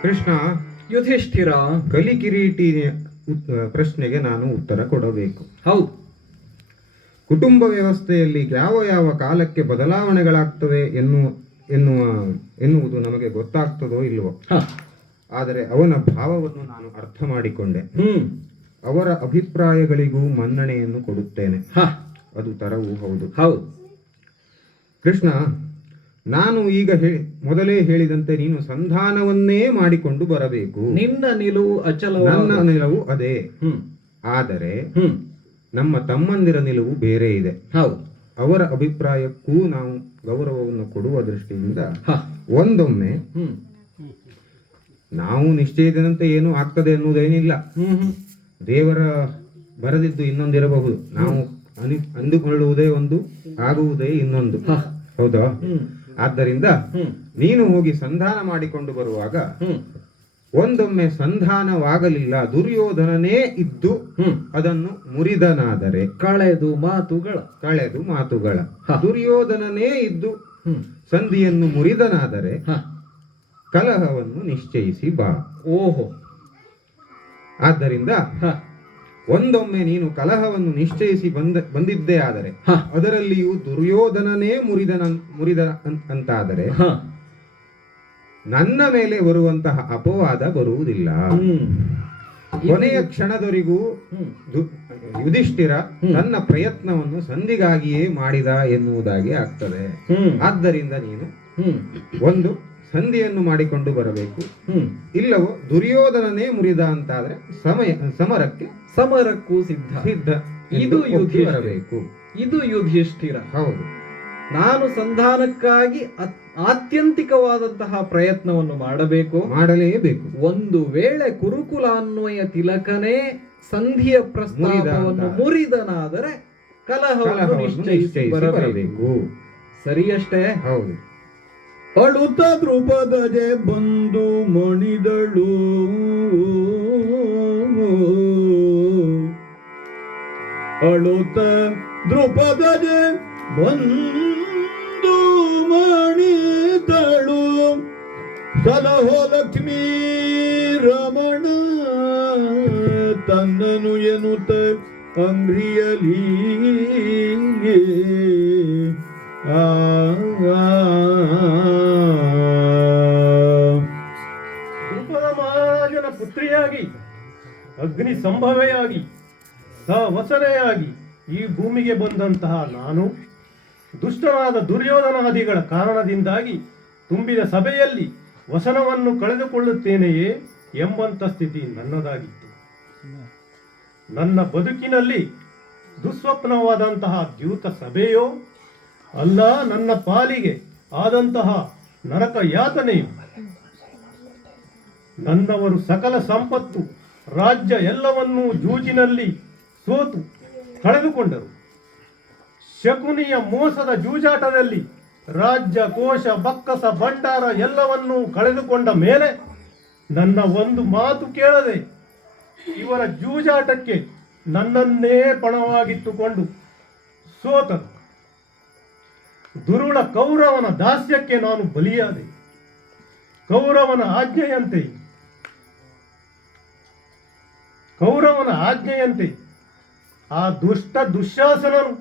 ಕೃಷ್ಣ, ಯುಧಿಷ್ಠಿರ, ಕಲಿಕಿರೀಟಿ ಪ್ರಶ್ನೆಗೆ ನಾನು ಉತ್ತರ ಕೊಡಬೇಕು. ಹೌದು. ಕುಟುಂಬ ವ್ಯವಸ್ಥೆಯಲ್ಲಿ ಯಾವ ಯಾವ ಕಾಲಕ್ಕೆ ಬದಲಾವಣೆಗಳಾಗ್ತವೆ ಎನ್ನುವುದು ನಮಗೆ ಗೊತ್ತಾಗ್ತದೋ ಇಲ್ವೋ, ಆದರೆ ಅವನ ಭಾವವನ್ನು ನಾನು ಅರ್ಥ ಮಾಡಿಕೊಂಡೆ. ಅವರ ಅಭಿಪ್ರಾಯಗಳಿಗೂ ಮನ್ನಣೆಯನ್ನು ಕೊಡುತ್ತೇನೆ. ಅದು ತರವೂ ಹೌದು. ಹೌದು ಕೃಷ್ಣ, ನಾನು ಈಗ ಮೊದಲೇ ಹೇಳಿದಂತೆ ನೀನು ಸಂಧಾನವನ್ನೇ ಮಾಡಿಕೊಂಡು ಬರಬೇಕು. ನಿನ್ನ ನಿಲುವು ಅಚಲ. ನನ್ನ ನಿಲುವು ಅದೇ. ಆದರೆ ನಮ್ಮ ತಮ್ಮಂದಿರ ನಿಲುವು ಬೇರೆ ಇದೆ. ಹೌದು. ಅವರ ಅಭಿಪ್ರಾಯಕ್ಕೂ ನಾವು ಗೌರವವನ್ನು ಕೊಡುವ ದೃಷ್ಟಿಯಿಂದ ಒಂದೊಮ್ಮೆ ನಾವು ನಿಶ್ಚಯದಂತೆ ಏನು ಆಗ್ತದೆ ಎನ್ನುವುದೇನಿಲ್ಲ. ದೇವರ ಬರೆದಿದ್ದು ಇನ್ನೊಂದಿರಬಹುದು. ನಾವು ಅಂದುಕೊಳ್ಳುವುದೇ ಒಂದು, ಆಗುವುದೇ ಇನ್ನೊಂದು. ಹೌದಾ? ಆದ್ದರಿಂದ ನೀನು ಹೋಗಿ ಸಂಧಾನ ಮಾಡಿಕೊಂಡು ಬರುವಾಗ ಒಂದೊಮ್ಮೆ ಸಂಧಾನವಾಗಲಿಲ್ಲ, ದುರ್ಯೋಧನನೇ ಇದ್ದು ಅದನ್ನು ಮುರಿದನಾದರೆ ಕಳೆದು ಮಾತುಗಳ ದುರ್ಯೋಧನನೇ ಇದ್ದು ಸಂಧಿಯನ್ನು ಮುರಿದನಾದರೆ ಕಲಹವನ್ನು ನಿಶ್ಚಯಿಸಿ ಬಾ. ಓಹೋ. ಆದ್ದರಿಂದ ಒಂದೊಮ್ಮೆ ನೀನು ಕಲಹವನ್ನು ನಿಶ್ಚಯಿಸಿ ಬಂದಿದ್ದೇ ಆದರೆ, ಅದರಲ್ಲಿಯೂ ದುರ್ಯೋಧನನೇ ಮುರಿದ ಅಂತಾದರೆ ನನ್ನ ಮೇಲೆ ಬರುವಂತಹ ಅಪವಾದ ಬರುವುದಿಲ್ಲ. ಕೊನೆಯ ಕ್ಷಣದವರೆಗೂ ಯುಧಿಷ್ಠಿರ ತನ್ನ ಪ್ರಯತ್ನವನ್ನು ಸಂಧಿಗಾಗಿಯೇ ಮಾಡಿದ ಎನ್ನುವುದಾಗಿ ಆಗ್ತದೆ. ಆದ್ದರಿಂದ ನೀನು ಒಂದು ಸಂಧಿಯನ್ನು ಮಾಡಿಕೊಂಡು ಬರಬೇಕು, ಇಲ್ಲವೋ ದುರ್ಯೋಧನನೇ ಮುರಿದ ಅಂತಾದ್ರೆ ಸಮರಕ್ಕೂ ಸಿದ್ಧ. ಇದು ಬರಬೇಕು. ಇದು ಯುಧಿಷ್ಠಿರ. ಹೌದು. ನಾನು ಸಂಧಾನಕ್ಕಾಗಿ ಆತ್ಯಂತಿಕವಾದಂತಹ ಪ್ರಯತ್ನವನ್ನು ಮಾಡಲೇಬೇಕು. ಒಂದು ವೇಳೆ ಕುರುಕುಲಾನ್ವಯ ತಿಲಕನೇ ಸಂಧಿಯ ಪ್ರಸ್ತಾವವನ್ನು ಮುರಿದನಾದರೆ ಕಲಹವನ್ನು ನಿಶ್ಚಯಿಸಿ ಬರಬೇಕು. ಸರಿಯಷ್ಟೇ? ಹೌದು. ಅಳುತ್ತ ದ್ರುಪದಜೆ ಬಂದು ಮಣಿದಳು, ಅಳುತ್ತ ದ್ರುಪದಜೆ ಬಂದು ಮಣಿದಳು, ಸಲಹೋ ಲಕ್ಷ್ಮೀ ರಮಣ ತನ್ನನು ಎನ್ನುತ್ತ ಅಂಗ್ರಿಯಲಿ ದ್ರುಪದ ಮಹಾರಾಜನ ಪುತ್ರಿಯಾಗಿ, ಅಗ್ನಿ ಸಂಭವೆಯಾಗಿ, ಸವಸನೆಯಾಗಿ ಈ ಭೂಮಿಗೆ ಬಂದಂತಹ ನಾನು ದುಷ್ಟನಾದ ದುರ್ಯೋಧನಾದಿಗಳ ಕಾರಣದಿಂದಾಗಿ ತುಂಬಿದ ಸಭೆಯಲ್ಲಿ ವಸನವನ್ನು ಕಳೆದುಕೊಳ್ಳುತ್ತೇನೆಯೇ ಎಂಬಂಥ ಸ್ಥಿತಿ ನನ್ನದಾಗಿತ್ತು. ನನ್ನ ಬದುಕಿನಲ್ಲಿ ದುಸ್ವಪ್ನವಾದಂತಹ ದ್ಯೂತ ಸಭೆಯೋ ಅಲ್ಲ, ನನ್ನ ಪಾಲಿಗೆ ಆದಂತಹ ನರಕ ಯಾತನೆಯು. ನನ್ನವರು ಸಕಲ ಸಂಪತ್ತು, ರಾಜ್ಯ ಎಲ್ಲವನ್ನೂ ಜೂಜಿನಲ್ಲಿ ಸೋತು ಕಳೆದುಕೊಂಡರು. ಶಕುನಿಯ ಮೋಸದ ಜೂಜಾಟದಲ್ಲಿ ರಾಜ್ಯ, ಕೋಶ, ಬಕ್ಕಸ, ಭಂಡಾರ ಎಲ್ಲವನ್ನೂ ಕಳೆದುಕೊಂಡ ಮೇಲೆ ನನ್ನ ಒಂದು ಮಾತು ಕೇಳದೆ ಇವರ ಜೂಜಾಟಕ್ಕೆ ನನ್ನನ್ನೇ ಪಣವಾಗಿಟ್ಟುಕೊಂಡು ಸೋತರು. ದುರುಳ ಕೌರವನ ದಾಸ್ಯಕ್ಕೆ ನಾನು ಬಲಿಯಾದೆ. ಕೌರವನ ಆಜ್ಞೆಯಂತೆ ಆ ದುಷ್ಟ ದುಶ್ಯಾಸನನು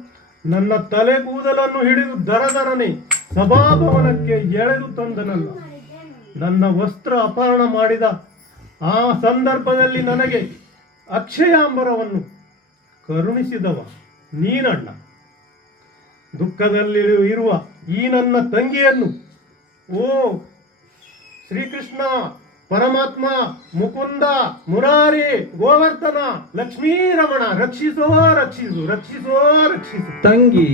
ನನ್ನ ತಲೆ ಕೂದಲನ್ನು ಹಿಡಿದು ದರದರನೆ ಸಭಾಭವನಕ್ಕೆ ಎಳೆದು ತಂದನಲ್ಲ. ನನ್ನ ವಸ್ತ್ರ ಅಪಹರಣ ಮಾಡಿದ ಆ ಸಂದರ್ಭದಲ್ಲಿ ನನಗೆ ಅಕ್ಷಯಾಂಬರವನ್ನು ಕರುಣಿಸಿದವ ನೀನಣ್ಣ. ದುಃಖದಲ್ಲಿ ಇರುವ ಈ ನನ್ನ ತಂಗಿಯನ್ನು ಓ ಶ್ರೀಕೃಷ್ಣ ಪರಮಾತ್ಮ ಮುಕುಂದ ಮುರಾರಿ ಗೋವರ್ಧನ ಲಕ್ಷ್ಮೀ ರಮಣ ರಕ್ಷಿಸೋ ರಕ್ಷಿಸು ರಕ್ಷಿಸೋ ರಕ್ಷಿಸು. ತಂಗಿ,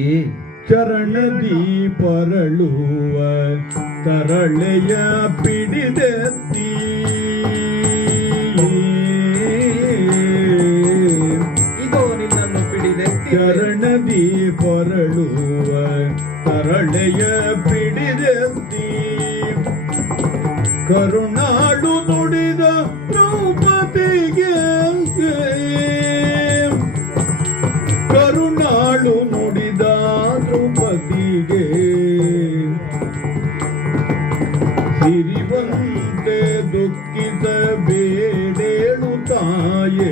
ಚರಣದಿ ಪರಳುವ ತರಳೆಯ ಪಿಡಿದೆತ್ತಿ ಇದೋ ನಿನ್ನನ್ನು ಪಿಡಿದೆತ್ತಿ ಚರಣದಿ ಪರಳುವ ತರಳೆಯ ಪಿಡಿದೆತ್ತಿ ಕರುಣಾಳು ನುಡಿದ ದ್ರೌಪದಿಗೆ ಕರುಣಾಳು ನುಡಿದ ದ್ರೌಪದಿಗೆ ಸಿರಿವಂತೆ ದುಃಖಿತ ಬೇಡೇಳು ತಾಯೇ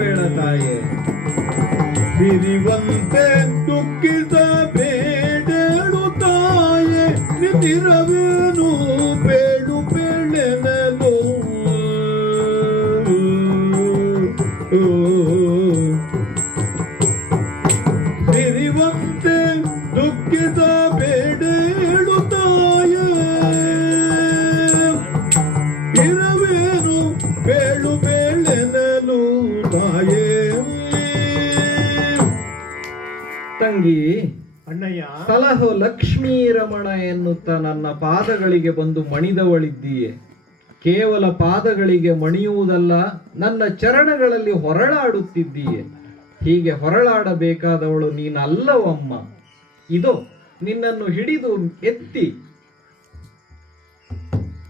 ಬೇಡ ತಾಯೇ, ಸಿರಿವಂತೆ ದುಃಖಿತ ಬೇಡೇಳು ತಾಯೇ ನಿತಿರವೇನು ಬೇಡು ಬೇಳೆನಲು ಸಿರಿವಂತೆ ದುಃಖಿತ ಬೇಡೇಳು ತಾಯೇ ಇರವೇನು ಬೇಳು ಬೇಳೆನಲು ತಾಯೇ. ತಂಗಿ, ಅಣ್ಣಯ್ಯ, ಸಲಹೋ ಲಕ್ಷ್ಮೀ ರಮಣ ಎನ್ನುತ್ತಾ ನನ್ನ ಪಾದಗಳಿಗೆ ಬಂದು ಮಣಿದವಳಿದ್ದೀಯೆ. ಕೇವಲ ಪಾದಗಳಿಗೆ ಮಣಿಯುವುದಲ್ಲ, ನನ್ನ ಚರಣಗಳಲ್ಲಿ ಹೊರಳಾಡುತ್ತಿದ್ದೀಯೆ. ಹೀಗೆ ಹೊರಳಾಡಬೇಕಾದವಳು ನೀನಲ್ಲವಮ್ಮ. ಇದೋ ನಿನ್ನನ್ನು ಹಿಡಿದು ಎತ್ತಿ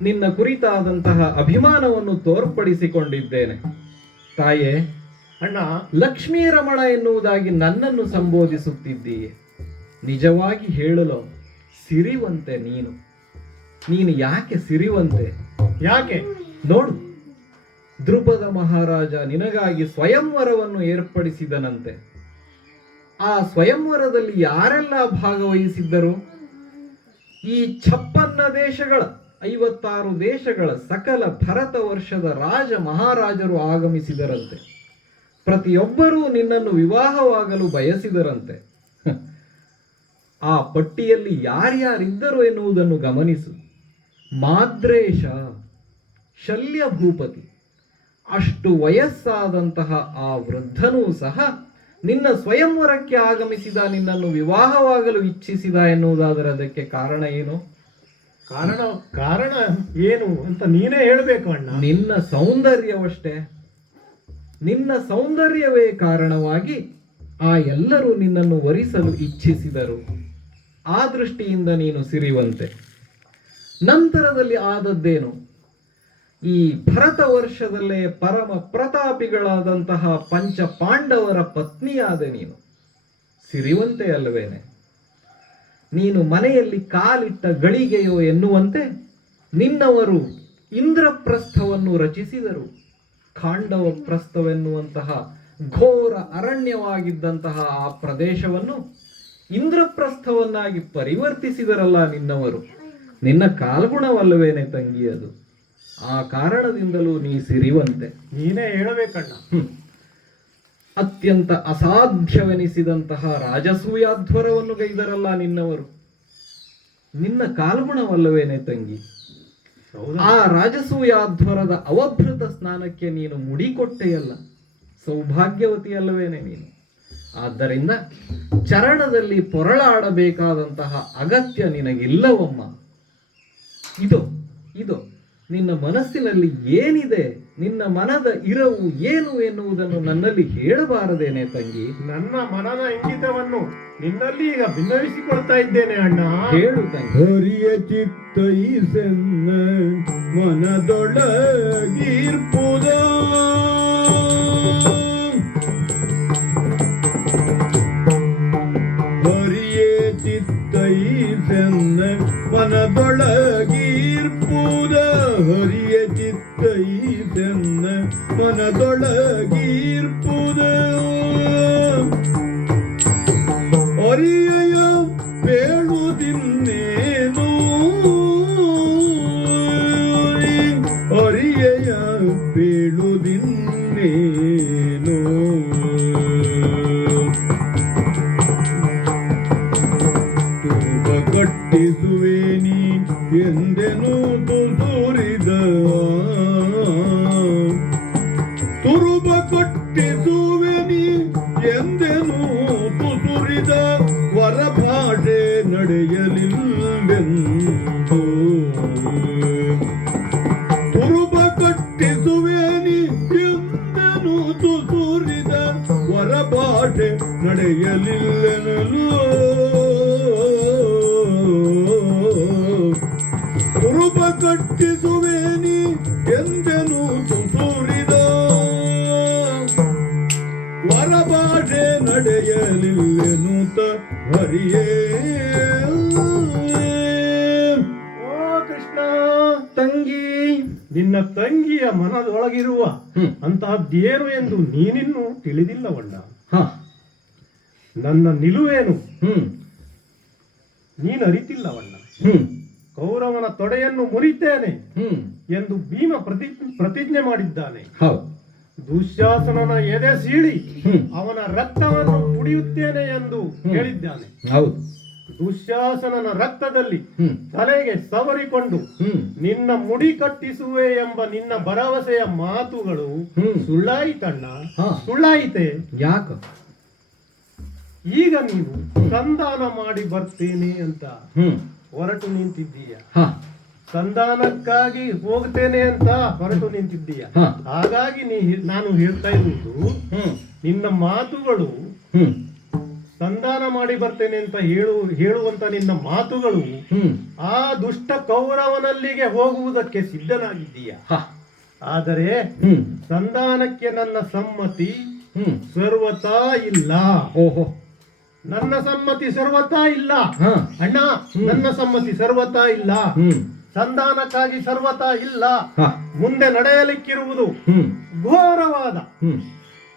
ನಿನ್ನ ಕುರಿತಾದಂತಹ ಅಭಿಮಾನವನ್ನು ತೋರ್ಪಡಿಸಿಕೊಂಡಿದ್ದೇನೆ. ತಾಯೇ, ಅಣ್ಣ, ಲಕ್ಷ್ಮೀ ರಮಣ ಎನ್ನುವುದಾಗಿ ನನ್ನನ್ನು ಸಂಬೋಧಿಸುತ್ತಿದ್ದೀಯೆ. ನಿಜವಾಗಿ ಹೇಳಲು ಸಿರಿವಂತೆ ನೀನು ಯಾಕೆ ಸಿರಿವಂತೆ? ಯಾಕೆ? ನೋಡು, ದ್ರುಪದ ಮಹಾರಾಜ ನಿನಗಾಗಿ ಸ್ವಯಂವರವನ್ನು ಏರ್ಪಡಿಸಿದನಂತೆ. ಆ ಸ್ವಯಂವರದಲ್ಲಿ ಯಾರೆಲ್ಲ ಭಾಗವಹಿಸಿದ್ದರು? ಈ 56 ದೇಶಗಳ 56 ದೇಶಗಳ ಸಕಲ ಭರತ ವರ್ಷದ ರಾಜ ಮಹಾರಾಜರು ಆಗಮಿಸಿದರಂತೆ. ಪ್ರತಿಯೊಬ್ಬರೂ ನಿನ್ನನ್ನು ವಿವಾಹವಾಗಲು ಬಯಸಿದರಂತೆ. ಆ ಪಟ್ಟಿಯಲ್ಲಿ ಯಾರ್ಯಾರಿದ್ದರು ಎನ್ನುವುದನ್ನು ಗಮನಿಸು. ಮಾದ್ರೇಶ, ಶಲ್ಯ ಭೂಪತಿ, ಅಷ್ಟು ವಯಸ್ಸಾದಂತಹ ಆ ವೃದ್ಧನೂ ಸಹ ನಿನ್ನ ಸ್ವಯಂವರಕ್ಕೆ ಆಗಮಿಸಿದ, ನಿನ್ನನ್ನು ವಿವಾಹವಾಗಲು ಇಚ್ಛಿಸಿದ ಎನ್ನುವುದಾದರೆ ಅದಕ್ಕೆ ಕಾರಣ ಏನು? ಕಾರಣ ಏನು ಅಂತ ನೀನೇ ಹೇಳಬೇಕು ಅಣ್ಣ. ನಿನ್ನ ಸೌಂದರ್ಯವಷ್ಟೇ. ನಿನ್ನ ಸೌಂದರ್ಯವೇ ಕಾರಣವಾಗಿ ಆ ಎಲ್ಲರೂ ನಿನ್ನನ್ನು ವರಿಸಲು ಇಚ್ಛಿಸಿದರು. ಆ ದೃಷ್ಟಿಯಿಂದ ನೀನು ಸಿರಿವಂತೆ. ನಂತರದಲ್ಲಿ ಆದದ್ದೇನು? ಈ ಭರತ ವರ್ಷದಲ್ಲೇ ಪರಮ ಪ್ರತಾಪಿಗಳಾದಂತಹ ಪಂಚ ಪಾಂಡವರ ಪತ್ನಿಯಾದ ನೀನು ಸಿರಿವಂತೆ ಅಲ್ಲವೇನೆ? ನೀನು ಮನೆಯಲ್ಲಿ ಕಾಲಿಟ್ಟ ಗಳಿಗೆಯೋ ಎನ್ನುವಂತೆ ನಿನ್ನವರು ಇಂದ್ರಪ್ರಸ್ಥವನ್ನು ರಚಿಸಿದರು. ಖಾಂಡವ ಪ್ರಸ್ಥವೆನ್ನುವಂತಹ ಘೋರ ಅರಣ್ಯವಾಗಿದ್ದಂತಹ ಆ ಪ್ರದೇಶವನ್ನು ಇಂದ್ರಪ್ರಸ್ಥವನ್ನಾಗಿ ಪರಿವರ್ತಿಸಿದರಲ್ಲ ನಿನ್ನವರು. ನಿನ್ನ ಕಾಲ್ಗುಣವಲ್ಲವೇನೆ ತಂಗಿ ಅದು? ಆ ಕಾರಣದಿಂದಲೂ ನೀ ಸಿರಿವಂತೆ. ನೀನೇ ಹೇಳಬೇಕಣ್ಣ. ಅತ್ಯಂತ ಅಸಾಧ್ಯವೆನಿಸಿದಂತಹ ರಾಜಸೂಯಾಧ್ವರವನ್ನು ಗೈದರಲ್ಲ ನಿನ್ನವರು. ನಿನ್ನ ಕಾಲ್ಗುಣವಲ್ಲವೇನೆ ತಂಗಿ? ಆ ರಾಜಸೂಯಾಧ್ವರದ ಅವಭೃತ ಸ್ನಾನಕ್ಕೆ ನೀನು ಮುಡಿಕೊಟ್ಟೆಯಲ್ಲ, ಸೌಭಾಗ್ಯವತಿಯಲ್ಲವೇನೆ ನೀನು? ಆದ್ದರಿಂದ ಚರಣದಲ್ಲಿ ಪೊರಳಾಡಬೇಕಾದಂತಹ ಅಗತ್ಯ ನಿನಗಿಲ್ಲವಮ್ಮ. ಇದು ನಿನ್ನ ಮನಸ್ಸಿನಲ್ಲಿ ಏನಿದೆ, ನಿನ್ನ ಮನದ ಇರವು ಏನು ಎನ್ನುವುದನ್ನು ನನ್ನಲ್ಲಿ ಹೇಳಬಾರದೇನೆ ತಂಗಿ? ನನ್ನ ಮನದ ಇಂಗಿತವನ್ನು ನಿನ್ನಲ್ಲಿ ಈಗ ಭಿನ್ನವಿಸಿಕೊಳ್ತಾ ಇದ್ದೇನೆ ಅಣ್ಣ. ಹೇಳು ತಂಗಿ. ಹರಿಯ ಚಿತ್ತೈಸೆನ್ನ ಮನದೊಳಗೀರ್ಪುದ ಹರಿಯೇ ಚಿತ್ತೈಸೆನ್ನ ಮನದೊಳಗೀರ್ಪುದ ಹರಿಯ ಚಿತ್ತೈಸೆನ್ನ ಮನದೊಳಗೀರ್ಪುದ ಅರಿಯ ಬೇಳುದಿನ್ನೇನು ಅರಿಯ ಬೇಳುದಿನ್ನೇನು ಕಟ್ಟಿಸುವೆ ನೀ ಎಂದೆನು ತುಸುರಿದ ತುರುಬ ಕಟ್ಟಿಸುವೆ ನೀ ಎಂದೆನು ತುಸುರಿದ ವರಭಾಷೆ ನಡೆಯಲಿಲ್ಲೆಂದು ತುರುಬ ಕಟ್ಟಿಸುವೆ ನೀ ಎಂದೆನು ತುಸುರಿದ ವರಭಾಷೆ ನಡೆಯಲಿಲ್ಲೆನಲು ತುರುಬ ಕಟ್ಟಿಸುವೆ ನೀ ಎಂದೆನು ತುಸುರಿದ ವರಭಾಷೆ ನಡೆಯಲಿಲ್ಲೆನುತ ಹರಿಯೇ. ಓ ಕೃಷ್ಣ, ತಂಗಿ. ನಿನ್ನ ತಂಗಿಯ ಮನದೊಳಗಿರುವ ಅಂತಹದ್ದೇನು ಎಂದು ನೀನಿನ್ನೂ ತಿಳಿದಿಲ್ಲವಣ್ಣ. ಹ. ನನ್ನ ನಿಲುವೇನು ಹ್ಮ್ ನೀನು ಅರಿತಿಲ್ಲವಣ್ಣ. ಹ್ಮ್ ಕೌರವನ ತೊಡೆಯನ್ನು ಮುರಿತೇನೆ ಹ್ಮ್ ಎಂದು ಭೀಮ ಪ್ರತಿಜ್ಞೆ ಮಾಡಿದ್ದಾನೆ. ಹೌದು. ದುಶ್ಯಾಸನನ ಎದೆ ಸೀಳಿ ಹ್ಮ್ ಅವನ ರಕ್ತವನ್ನು ಕುಡಿಯುತ್ತೇನೆ ಎಂದು ಹೇಳಿದ್ದಾನೆ. ಹೌದು. ದುಶ್ಯಾಸನನ ರಕ್ತದಲ್ಲಿ ಹ್ಮ್ ತಲೆಗೆ ಸವರಿಕೊಂಡು ಹ್ಮ್ ನಿನ್ನ ಮುಡಿ ಕಟ್ಟಿಸುವೆ ಎಂಬ ನಿನ್ನ ಭರವಸೆಯ ಮಾತುಗಳು ಸುಳ್ಳಾಯಿತಣ್ಣ. ಹಾ. ಸುಳ್ಳಾಯಿತೆ. ಯಾಕ? ಈಗ ನೀನು ಸಂಧಾನ ಮಾಡಿ ಬರ್ತೇನೆ ಅಂತ ಹ್ಮ್ ಹೊರಟು ನಿಂತಿದ್ದೀಯ. ಹ. ಸಂಧಾನಕ್ಕಾಗಿ ಹೋಗ್ತೇನೆ ಅಂತ ಹೊರಟು ನಿಂತಿದ್ದೀಯ. ಹ. ಹಾಗಾಗಿ ನಾನು ಹೇಳ್ತಾ ಇರುವುದು, ಹ್ಮ್ ನಿನ್ನ ಮಾತುಗಳು ಹ್ಮ್ ಸಂಧಾನ ಮಾಡಿ ಬರ್ತೇನೆ ಅಂತ ಹೇಳುವಂತ ನಿನ್ನ ಮಾತುಗಳು ಹ್ಮ್ ಆ ದುಷ್ಟ ಕೌರವನಲ್ಲಿಗೆ ಹೋಗುವುದಕ್ಕೆ ಸಿದ್ಧನಾಗಿದ್ದೀಯ. ಹ. ಆದರೆ ಹ್ಮ್ ಸಂಧಾನಕ್ಕೆ ನನ್ನ ಸಮ್ಮತಿ ಹ್ಮ್ ಸರ್ವತಾ ಇಲ್ಲ. ಓಹೋ. ನನ್ನ ಸಮ್ಮತಿ ಸರ್ವತಾ ಇಲ್ಲ ಹ. ಅಣ್ಣ. ನನ್ನ ಸಮ್ಮತಿ ಸರ್ವತಾ ಇಲ್ಲ. ಹ್ಮ್ ಸಂಧಾನಕ್ಕಾಗಿ ಸರ್ವತಾ ಇಲ್ಲ. ಹ. ಮುಂದೆ ನಡೆಯಲಿಕ್ಕಿರುವುದು ಹ್ಮ್ ಘೋರವಾದ ಹ್ಮ್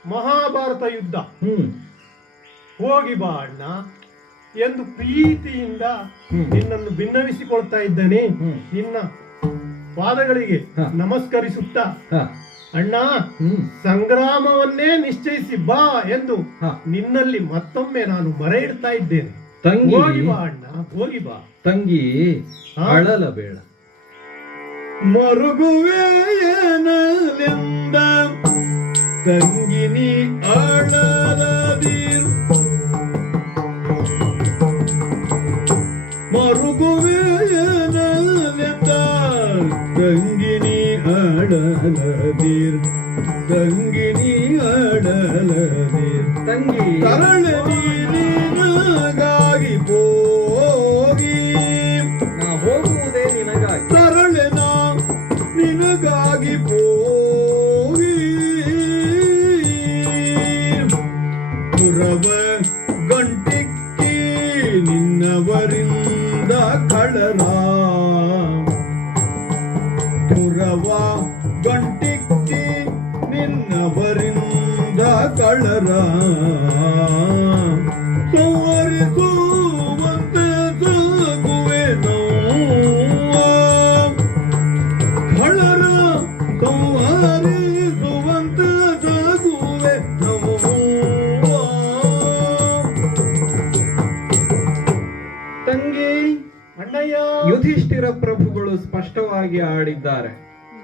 ಮಹಾಭಾರತ ಯುದ್ಧ. ಹ್ಮ್ ಹೋಗಿ ಬಾ ಅಣ್ಣ ಎಂದು ಪ್ರೀತಿಯಿಂದ ನಿನ್ನನ್ನು ಭಿನ್ನವಿಸಿಕೊಳ್ತಾ ಇದ್ದೇನೆ. ನಿನ್ನ ಪಾದಗಳಿಗೆ ಹ. ನಮಸ್ಕರಿಸುತ್ತಾ, ಹ. ಅಣ್ಣ ಹ್ಮ್ ಸಂಗ್ರಾಮವನ್ನೇ ನಿಶ್ಚಯಿಸಿ ಬಾ ಎಂದು ಹ. ನಿನ್ನಲ್ಲಿ ಮತ್ತೊಮ್ಮೆ ನಾನು ಮೊರೆ ಇಡ್ತಾ ಇದ್ದೇನೆ. ತಂಗಿ. ಹೋಗಿ ಬಾ ಅಣ್ಣ, ಹೋಗಿ ಬಾ. ತಂಗಿ, ಹಾ? ಅಳಲಬೇಡ. ಮರುಗುವೆಯನಲಿಂದ ತಂಗಿನಿ ಅಳಲದಿರ್ ಮರುಗುವೆಯನಲಿಂದ ತಂಗಿನಿ ಅಳಲದಿರ್ ತಂಗಿನಿ ಅಳಲದಿರ್ ತಂಗಿ. ತರಳೆ ನೀನಾಗಾಗಿ ಹೋಗಿ ನಾ ಹೋಗುವುದೇ ನಿನಗಾಗಿ. ತರಳೆ ನಾ ನಿನಗಾಗಿ ಹೋಗಿ ಪುರವ ಗಂಟಿಕ್ಕಿ ನಿನ್ನವರಿಂದ ಕಳರ ಪುರವ ಗಂಟಿಕ್ಕಿ ನಿನ್ನವರಿಂದ ಕಳರ ಸೋರಿಸುವಂತೆ ಸಾಗುವೆ ಕಳರ ಸಂಹರಿಸುವಂತೆ ಸಾಗುವೆ ತಂಗಿ. ಅಣ್ಣಯ್ಯ. ಯುಧಿಷ್ಠಿರ ಪ್ರಭುಗಳು ಸ್ಪಷ್ಟವಾಗಿ ಆಡಿದ್ದಾರೆ.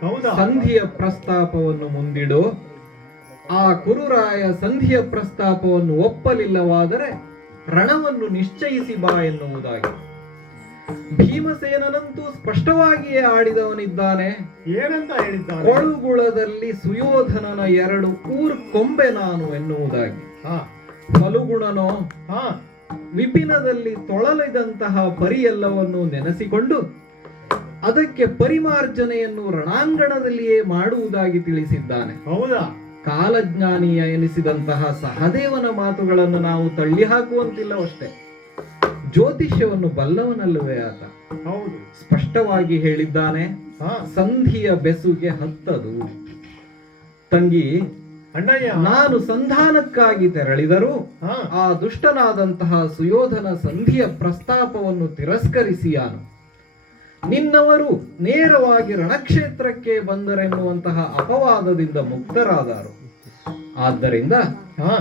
ಹೌದಾ? ಸಂಧಿಯ ಪ್ರಸ್ತಾಪವನ್ನು ಮುಂದಿಡು. ಆ ಕುರುರಾಯ ಸಂಧಿಯ ಪ್ರಸ್ತಾಪವನ್ನು ಒಪ್ಪಲಿಲ್ಲವಾದರೆ ರಣವನ್ನು ನಿಶ್ಚಯಿಸಿ ಬಾ ಎನ್ನುವುದಾಗಿ. ಭೀಮಸೇನನಂತೂ ಸ್ಪಷ್ಟವಾಗಿಯೇ ಆಡಿದವನಿದ್ದಾನೆ. ಏನಂತ ಹೇಳಿದ್ದಾನೆ? ಕೊಳುಗುಳದಲ್ಲಿ ಸುಯೋಧನನ 2 ಊರ್ ಕೊಂಬೆ ನಾನು ಎನ್ನುವುದಾಗಿ. ಹಾ. ಫಲುಗುಣನೋ ಹಾ. ವಿಪಿನದಲ್ಲಿ ತೊಳಲಿದಂತಹ ಪರಿಯೆಲ್ಲವನ್ನು ನೆನೆಸಿಕೊಂಡು ಅದಕ್ಕೆ ಪರಿಮಾರ್ಜನೆಯನ್ನು ರಣಾಂಗಣದಲ್ಲಿಯೇ ಮಾಡುವುದಾಗಿ ತಿಳಿಸಿದ್ದಾನೆ. ಹೌದಾ? ಕಾಲಜ್ಞಾನೀಯ ಎನಿಸಿದಂತಹ ಸಹದೇವನ ಮಾತುಗಳನ್ನು ನಾವು ತಳ್ಳಿ ಹಾಕುವಂತಿಲ್ಲವಷ್ಟೇ. ಜ್ಯೋತಿಷ್ಯವನ್ನು ಬಲ್ಲವನಲ್ಲವೇ ಆತ. ಹೌದು. ಸ್ಪಷ್ಟವಾಗಿ ಹೇಳಿದ್ದಾನೆ, ಹಾ. ಸಂಧಿಯ ಬೆಸುಗೆ ಹತ್ತದು. ತಂಗಿ, ಅಣ್ಣಯ್ಯ. ನಾನು ಸಂಧಾನಕ್ಕಾಗಿ ತೆರಳಿದರೂ ಹಾ. ಆ ದುಷ್ಟನಾದಂತಹ ಸುಯೋಧನ ಸಂಧಿಯ ಪ್ರಸ್ತಾಪವನ್ನು ತಿರಸ್ಕರಿಸಿಯಾನು. ನಿನ್ನವರು ನೇರವಾಗಿ ರಣಕ್ಷೇತ್ರಕ್ಕೆ ಬಂದರೆನ್ನುವಂತಹ ಅಪವಾದದಿಂದ ಮುಕ್ತರಾದರು. ಆದ್ದರಿಂದ ಹಾ.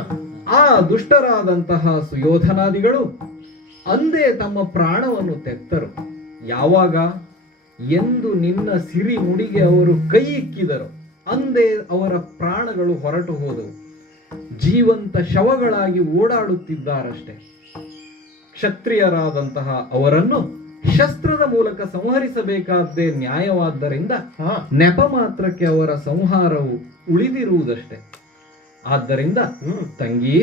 ಆ ದುಷ್ಟರಾದಂತಹ ಸುಯೋಧನಾದಿಗಳು ಅಂದೇ ತಮ್ಮ ಪ್ರಾಣವನ್ನು ತೆತ್ತರು. ಯಾವಾಗ ಎಂದು ನಿನ್ನ ಸಿರಿ ನುಡಿಗೆ ಅವರು ಕೈ ಇಕ್ಕಿದರು ಅಂದೇ ಅವರ ಪ್ರಾಣಗಳು ಹೊರಟು ಹೋದವು. ಜೀವಂತ ಶವಗಳಾಗಿ ಓಡಾಡುತ್ತಿದ್ದಾರಷ್ಟೆ. ಕ್ಷತ್ರಿಯರಾದಂತಹ ಅವರನ್ನು ಶಸ್ತ್ರದ ಮೂಲಕ ಸಂಹರಿಸಬೇಕಾದ್ದೇ ನ್ಯಾಯವಾದ್ದರಿಂದ ನೆಪ ಮಾತ್ರಕ್ಕೆ ಅವರ ಸಂಹಾರವು ಉಳಿದಿರುವುದಷ್ಟೆ. ಆದ್ದರಿಂದ ತಂಗಿ,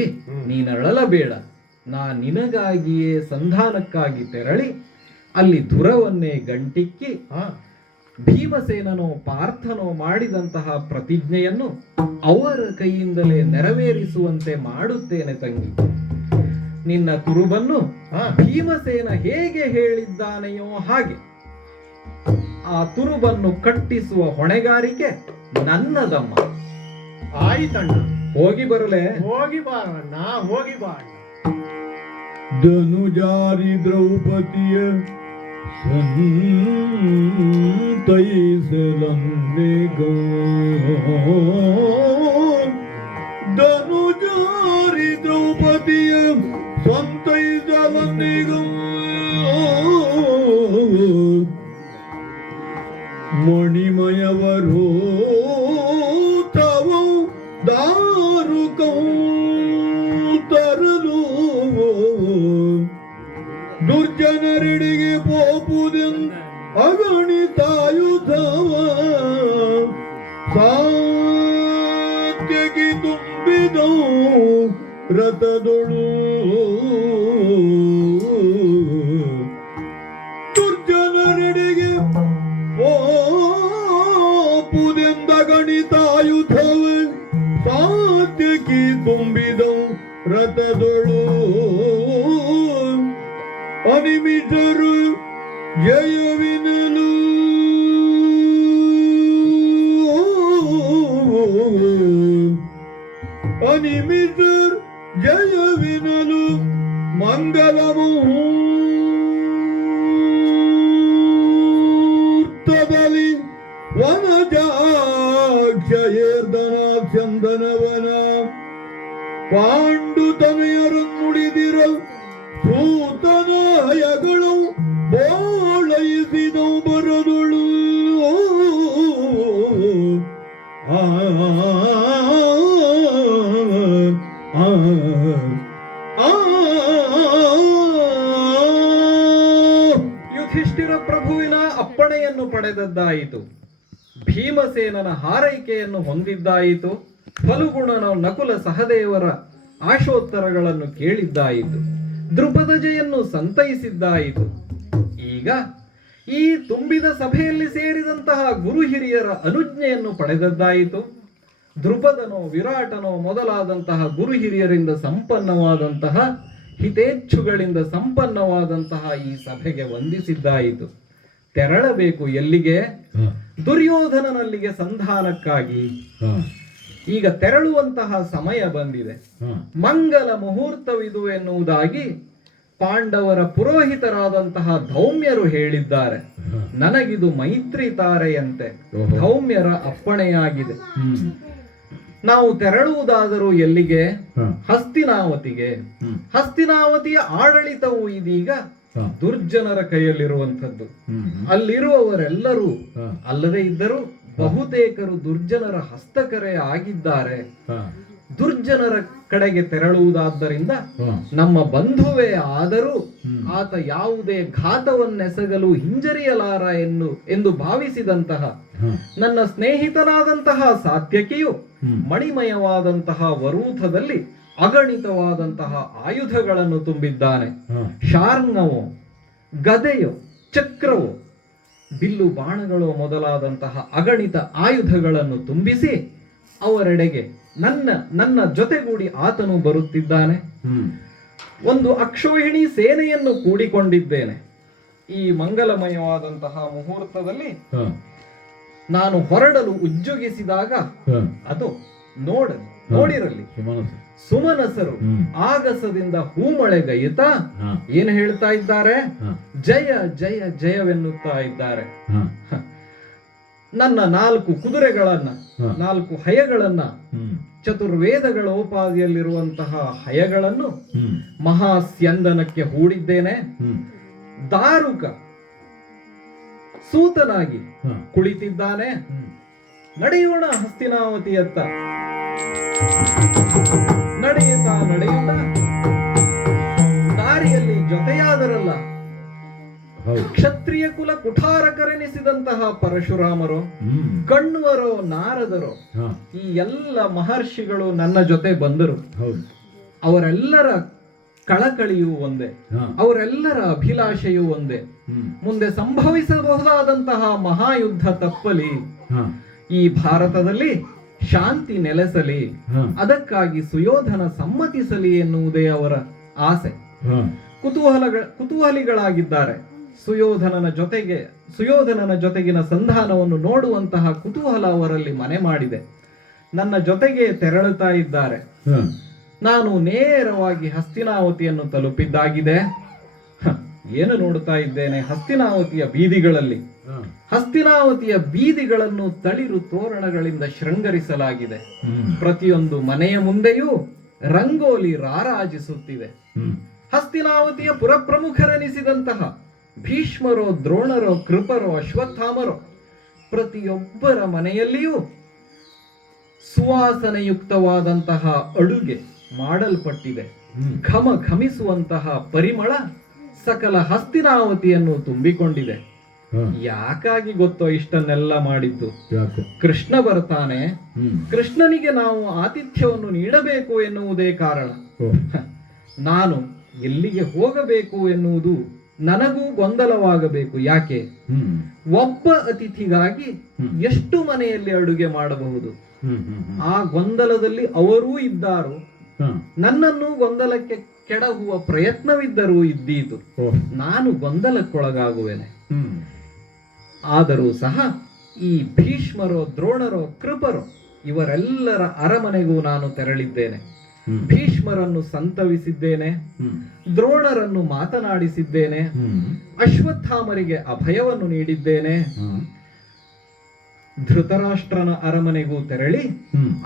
ನೀನಳಲಬೇಡ. ನಾ ನಿನಗಾಗಿಯೇ ಸಂಧಾನಕ್ಕಾಗಿ ತೆರಳಿ ಅಲ್ಲಿ ಧುರವನ್ನೇ ಗಂಟಿಕ್ಕಿ ಭೀಮಸೇನನೋ ಪಾರ್ಥನೋ ಮಾಡಿದಂತಹ ಪ್ರತಿಜ್ಞೆಯನ್ನು ಅವರ ಕೈಯಿಂದಲೇ ನೆರವೇರಿಸುವಂತೆ ಮಾಡುತ್ತೇನೆ ತಂಗಿ. ನಿನ್ನ ತುರುಬನ್ನು ಭೀಮಸೇನ ಹೇಗೆ ಹೇಳಿದ್ದಾನೆಯೋ ಹಾಗೆ ಆ ತುರುಬನ್ನು ಕಟ್ಟಿಸುವ ಹೊಣೆಗಾರಿಕೆ ನನ್ನದಮ್ಮ. ಆಯ್ತಣ್ಣ, ಹೋಗಿ ಬರಲೇ? ಹೋಗಿ ಬಾರಣ್ಣ, ಹೋಗಿ ಬಾ. ಧನುಜಾರಿ ದ್ರೌಪದಿಯ ಸಂತೈಸಲಂದೆಗೋ, ಧನುಜಾರಿ ದ್ರೌಪದಿಯ ಸಂತೈಸಲಂದೆಗೋ, ಮಣಿಮಯವರೋ ತವೋ ದಾರುಕೌ ತರಲು ದುರ್ಜನರೆಡೆಗೆ ಪೋಪುದೆಂದು ಅಗಣಿತಾಯುಧವ ಸಾತ್ಯಕ್ಕೆ ತುಂಬಿದವು ರಥದೊಳು. ದುರ್ಜನರೆಡೆಗೆ ಪೋಪುದೆಂದಗಣಿತಾಯುಧವ ಸಾತ್ಯಕ್ಕೆ ತುಂಬಿದವು ರಥದೊಳು. ಅನಿಮಿಷರು ಜಯವಿನಲು ಅನಿಮಿಷರು ಜಯವಿನಲು ಮಂಗಲ ಮುಹೂರ್ತದಲ್ಲಿ ವನಜಾಕ್ಷಯೇರ್ಧನ ಚಂದನವನ ಪಾಂಡುತನಯರನ್ನುಳಿದಿರಲ್ ಭೂತನಾಯಗಳು ಬೋಳೈಸಿದವು ಬರದೊಳು. ಯುಧಿಷ್ಠಿರ ಪ್ರಭುವಿನ ಅಪ್ಪಣೆಯನ್ನು ಪಡೆದದ್ದಾಯಿತು. ಭೀಮಸೇನನ ಹಾರೈಕೆಯನ್ನು ಹೊಂದಿದ್ದಾಯಿತು. ಫಲುಗುಣನ ನಕುಲ ಸಹದೇವರ ಆಶೋತ್ತರಗಳನ್ನು ಕೇಳಿದ್ದಾಯಿತು. ದ್ರುಪದಜೆಯನ್ನು ಸಂತೈಸಿದ್ದಾಯಿತು. ಈಗ ಈ ತುಂಬಿದ ಸಭೆಯಲ್ಲಿ ಸೇರಿದಂತಹ ಗುರು ಹಿರಿಯರ ಅನುಜ್ಞೆಯನ್ನು ಪಡೆದದ್ದಾಯಿತು. ದ್ರುಪದನೋ ವಿರಾಟನೋ ಮೊದಲಾದಂತಹ ಗುರು ಹಿರಿಯರಿಂದ ಸಂಪನ್ನವಾದಂತಹ ಹಿತೇಚ್ಛುಗಳಿಂದ ಸಂಪನ್ನವಾದಂತಹ ಈ ಸಭೆಗೆ ವಂದಿಸಿದ್ದಾಯಿತು. ತೆರಳಬೇಕು ಎಲ್ಲಿಗೆ? ದುರ್ಯೋಧನನಲ್ಲಿಗೆ ಸಂಧಾನಕ್ಕಾಗಿ. ಈಗ ತೆರಳುವಂತಹ ಸಮಯ ಬಂದಿದೆ. ಮಂಗಲ ಮುಹೂರ್ತವಿದು ಎನ್ನುವುದಾಗಿ ಪಾಂಡವರ ಪುರೋಹಿತರಾದಂತಹ ಧೌಮ್ಯರು ಹೇಳಿದ್ದಾರೆ. ನನಗಿದು ಮೈತ್ರಿ ತಾರೆಯಂತೆ ಧೌಮ್ಯರ ಅಪ್ಪಣೆಯಾಗಿದೆ. ನಾವು ತೆರಳುವುದಾದರೂ ಎಲ್ಲಿಗೆ? ಹಸ್ತಿನಾವತಿಗೆ. ಹಸ್ತಿನಾವತಿಯ ಆಡಳಿತವು ಇದೀಗ ದುರ್ಜನರ ಕೈಯಲ್ಲಿರುವಂಥದ್ದು. ಅಲ್ಲಿರುವವರೆಲ್ಲರೂ ಅಲ್ಲದೆ ಇದ್ದರೂ ಬಹುತೇಕರು ದುರ್ಜನರ ಹಸ್ತಕರೆ ಆಗಿದ್ದಾರೆ. ದುರ್ಜನರ ಕಡೆಗೆ ತೆರಳುವುದಾದ್ದರಿಂದ ನಮ್ಮ ಬಂಧುವೇ ಆದರೂ ಆತ ಯಾವುದೇ ಘಾತವನ್ನೆಸಗಲು ಹಿಂಜರಿಯಲಾರ ಎಂದು ಭಾವಿಸಿದಂತಹ ನನ್ನ ಸ್ನೇಹಿತನಾದಂತಹ ಸಾತ್ಯಕಿಯು ಮಣಿಮಯವಾದಂತಹ ವರೂಥದಲ್ಲಿ ಅಗಣಿತವಾದಂತಹ ಆಯುಧಗಳನ್ನು ತುಂಬಿದ್ದಾನೆ. ಶಾರ್ಂಗವೋ, ಗದೆಯೋ, ಚಕ್ರವೋ, ಬಿಲ್ಲು ಬಾಣಗಳು ಮೊದಲಾದಂತಹ ಅಗಣಿತ ಆಯುಧಗಳನ್ನು ತುಂಬಿಸಿ ಅವರೆಡೆಗೆ ನನ್ನ ಜೊತೆಗೂಡಿ ಆತನು ಬರುತ್ತಿದ್ದಾನೆ. ಒಂದು ಅಕ್ಷೋಹಿಣಿ ಸೇನೆಯನ್ನು ಕೂಡಿಕೊಂಡಿದ್ದೇನೆ. ಈ ಮಂಗಲಮಯವಾದಂತಹ ಮುಹೂರ್ತದಲ್ಲಿ ನಾನು ಹೊರಡಲು ಉಜ್ಜುಗಿಸಿದಾಗ ಅದು ನೋಡಿರಲಿ ಸುಮನಸರು ಆಗಸದಿಂದ ಹೂಮಳೆಗೈಯುತ್ತಾ ಏನು ಹೇಳ್ತಾ ಇದ್ದಾರೆ? ಜಯ ಜಯ ಜಯವೆನ್ನುತ್ತಾ ಇದ್ದಾರೆ. ನನ್ನ 4 ಕುದುರೆಗಳನ್ನ 4 ಹಯಗಳನ್ನ ಚತುರ್ವೇದಗಳೋಪಾದಿಯಲ್ಲಿರುವಂತಹ ಹಯಗಳನ್ನು ಮಹಾಸ್ಯಂದನಕ್ಕೆ ಹೂಡಿದ್ದೇನೆ. ದಾರುಕ ಸೂತನಾಗಿ ಕುಳಿತಿದ್ದಾನೆ. ನಡೆಯೋಣ ಹಸ್ತಿನಾವತಿಯತ್ತ. ನಡೆಯುತ್ತಾ ದಾರಿಯಲ್ಲಿ ಜೊತೆಯಾದರಲ್ಲ ಕ್ಷತ್ರಿಯ ಕುಲ ಕುಠಾರಕರೆನಿಸಿದಂತಹ ಪರಶುರಾಮರು, ಕಣ್ವರೋ, ನಾರದರು, ಈ ಎಲ್ಲ ಮಹರ್ಷಿಗಳು ನನ್ನ ಜೊತೆ ಬಂದರು. ಅವರೆಲ್ಲರ ಕಳಕಳಿಯೂ ಒಂದೇ, ಅವರೆಲ್ಲರ ಅಭಿಲಾಷೆಯೂ ಒಂದೇ. ಮುಂದೆ ಸಂಭವಿಸಬಹುದಾದಂತಹ ಮಹಾಯುದ್ಧ ತಪ್ಪಲಿ, ಈ ಭಾರತದಲ್ಲಿ ಶಾಂತಿ ನೆಲೆಸಲಿ, ಅದಕ್ಕಾಗಿ ಸುಯೋಧನ ಸಮ್ಮತಿಸಲಿ ಎನ್ನುವುದೇ ಅವರ ಆಸೆ. ಕುತೂಹಲಿಗಳಾಗಿದ್ದಾರೆ. ಸುಯೋಧನನ ಜೊತೆಗಿನ ಸಂಧಾನವನ್ನು ನೋಡುವಂತಹ ಕುತೂಹಲ ಅವರಲ್ಲಿ ಮನೆ ಮಾಡಿದೆ. ನನ್ನ ಜೊತೆಗೆ ತೆರಳುತ್ತಾ ಇದ್ದಾರೆ. ನಾನು ನೇರವಾಗಿ ಹಸ್ತಿನಾವತಿಯನ್ನು ತಲುಪಿದ್ದಾಗಿದೆ. ಏನು ನೋಡುತ್ತಾ ಇದ್ದೇನೆ? ಹಸ್ತಿನಾವತಿಯ ಬೀದಿಗಳಲ್ಲಿ, ಹಸ್ತಿನಾವತಿಯ ಬೀದಿಗಳನ್ನು ತಳಿರು ತೋರಣಗಳಿಂದ ಶೃಂಗರಿಸಲಾಗಿದೆ. ಪ್ರತಿಯೊಂದು ಮನೆಯ ಮುಂದೆಯೂ ರಂಗೋಲಿ ರಾರಾಜಿಸುತ್ತಿದೆ. ಹಸ್ತಿನಾವತಿಯ ಪುರಪ್ರಮುಖರೆನಿಸಿದಂತಹ ಭೀಷ್ಮರೋ, ದ್ರೋಣರೋ, ಕೃಪರೋ, ಅಶ್ವತ್ಥಾಮರೋ ಪ್ರತಿಯೊಬ್ಬರ ಮನೆಯಲ್ಲಿಯೂ ಸುವಾಸನೆಯುಕ್ತವಾದಂತಹ ಅಡುಗೆ ಮಾಡಲ್ಪಟ್ಟಿದೆ. ಘಮ ಘಮಿಸುವಂತಹ ಪರಿಮಳ ಸಕಲ ಹಸ್ತಿನಾವತಿಯನ್ನು ತುಂಬಿಕೊಂಡಿದೆ. ಯಾಕಾಗಿ ಗೊತ್ತೋ ಇಷ್ಟನ್ನೆಲ್ಲ ಮಾಡಿದ್ದು? ಕೃಷ್ಣ ಬರ್ತಾನೆ, ಕೃಷ್ಣನಿಗೆ ನಾವು ಆತಿಥ್ಯವನ್ನು ನೀಡಬೇಕು ಎನ್ನುವುದೇ ಕಾರಣ. ನಾನು ಎಲ್ಲಿಗೆ ಹೋಗಬೇಕು ಎನ್ನುವುದು ನನಗೂ ಗೊಂದಲವಾಗಬೇಕು. ಯಾಕೆ? ಒಬ್ಬ ಅತಿಥಿಗಾಗಿ ಎಷ್ಟು ಮನೆಯಲ್ಲಿ ಅಡುಗೆ ಮಾಡಬಹುದು? ಆ ಗೊಂದಲದಲ್ಲಿ ಅವರೂ ಇದ್ದಾರು. ನನ್ನನ್ನು ಗೊಂದಲಕ್ಕೆ ಕೆಡಹುವ ಪ್ರಯತ್ನವಿದ್ದರೂ ಇದ್ದೀತು. ನಾನು ಗೊಂದಲಕ್ಕೊಳಗಾಗುವೆನೆ. ಆದರೂ ಸಹ ಈ ಭೀಷ್ಮರೋ, ದ್ರೋಣರೋ, ಕೃಪರೋ ಇವರೆಲ್ಲರ ಅರಮನೆಗೂ ನಾನು ತೆರಳಿದ್ದೇನೆ. ಭೀಷ್ಮರನ್ನು ಸಂತವಿಸಿದ್ದೇನೆ, ದ್ರೋಣರನ್ನು ಮಾತನಾಡಿಸಿದ್ದೇನೆ, ಅಶ್ವತ್ಥಾಮರಿಗೆ ಅಭಯವನ್ನು ನೀಡಿದ್ದೇನೆ. ಧೃತರಾಷ್ಟ್ರನ ಅರಮನೆಗೂ ತೆರಳಿ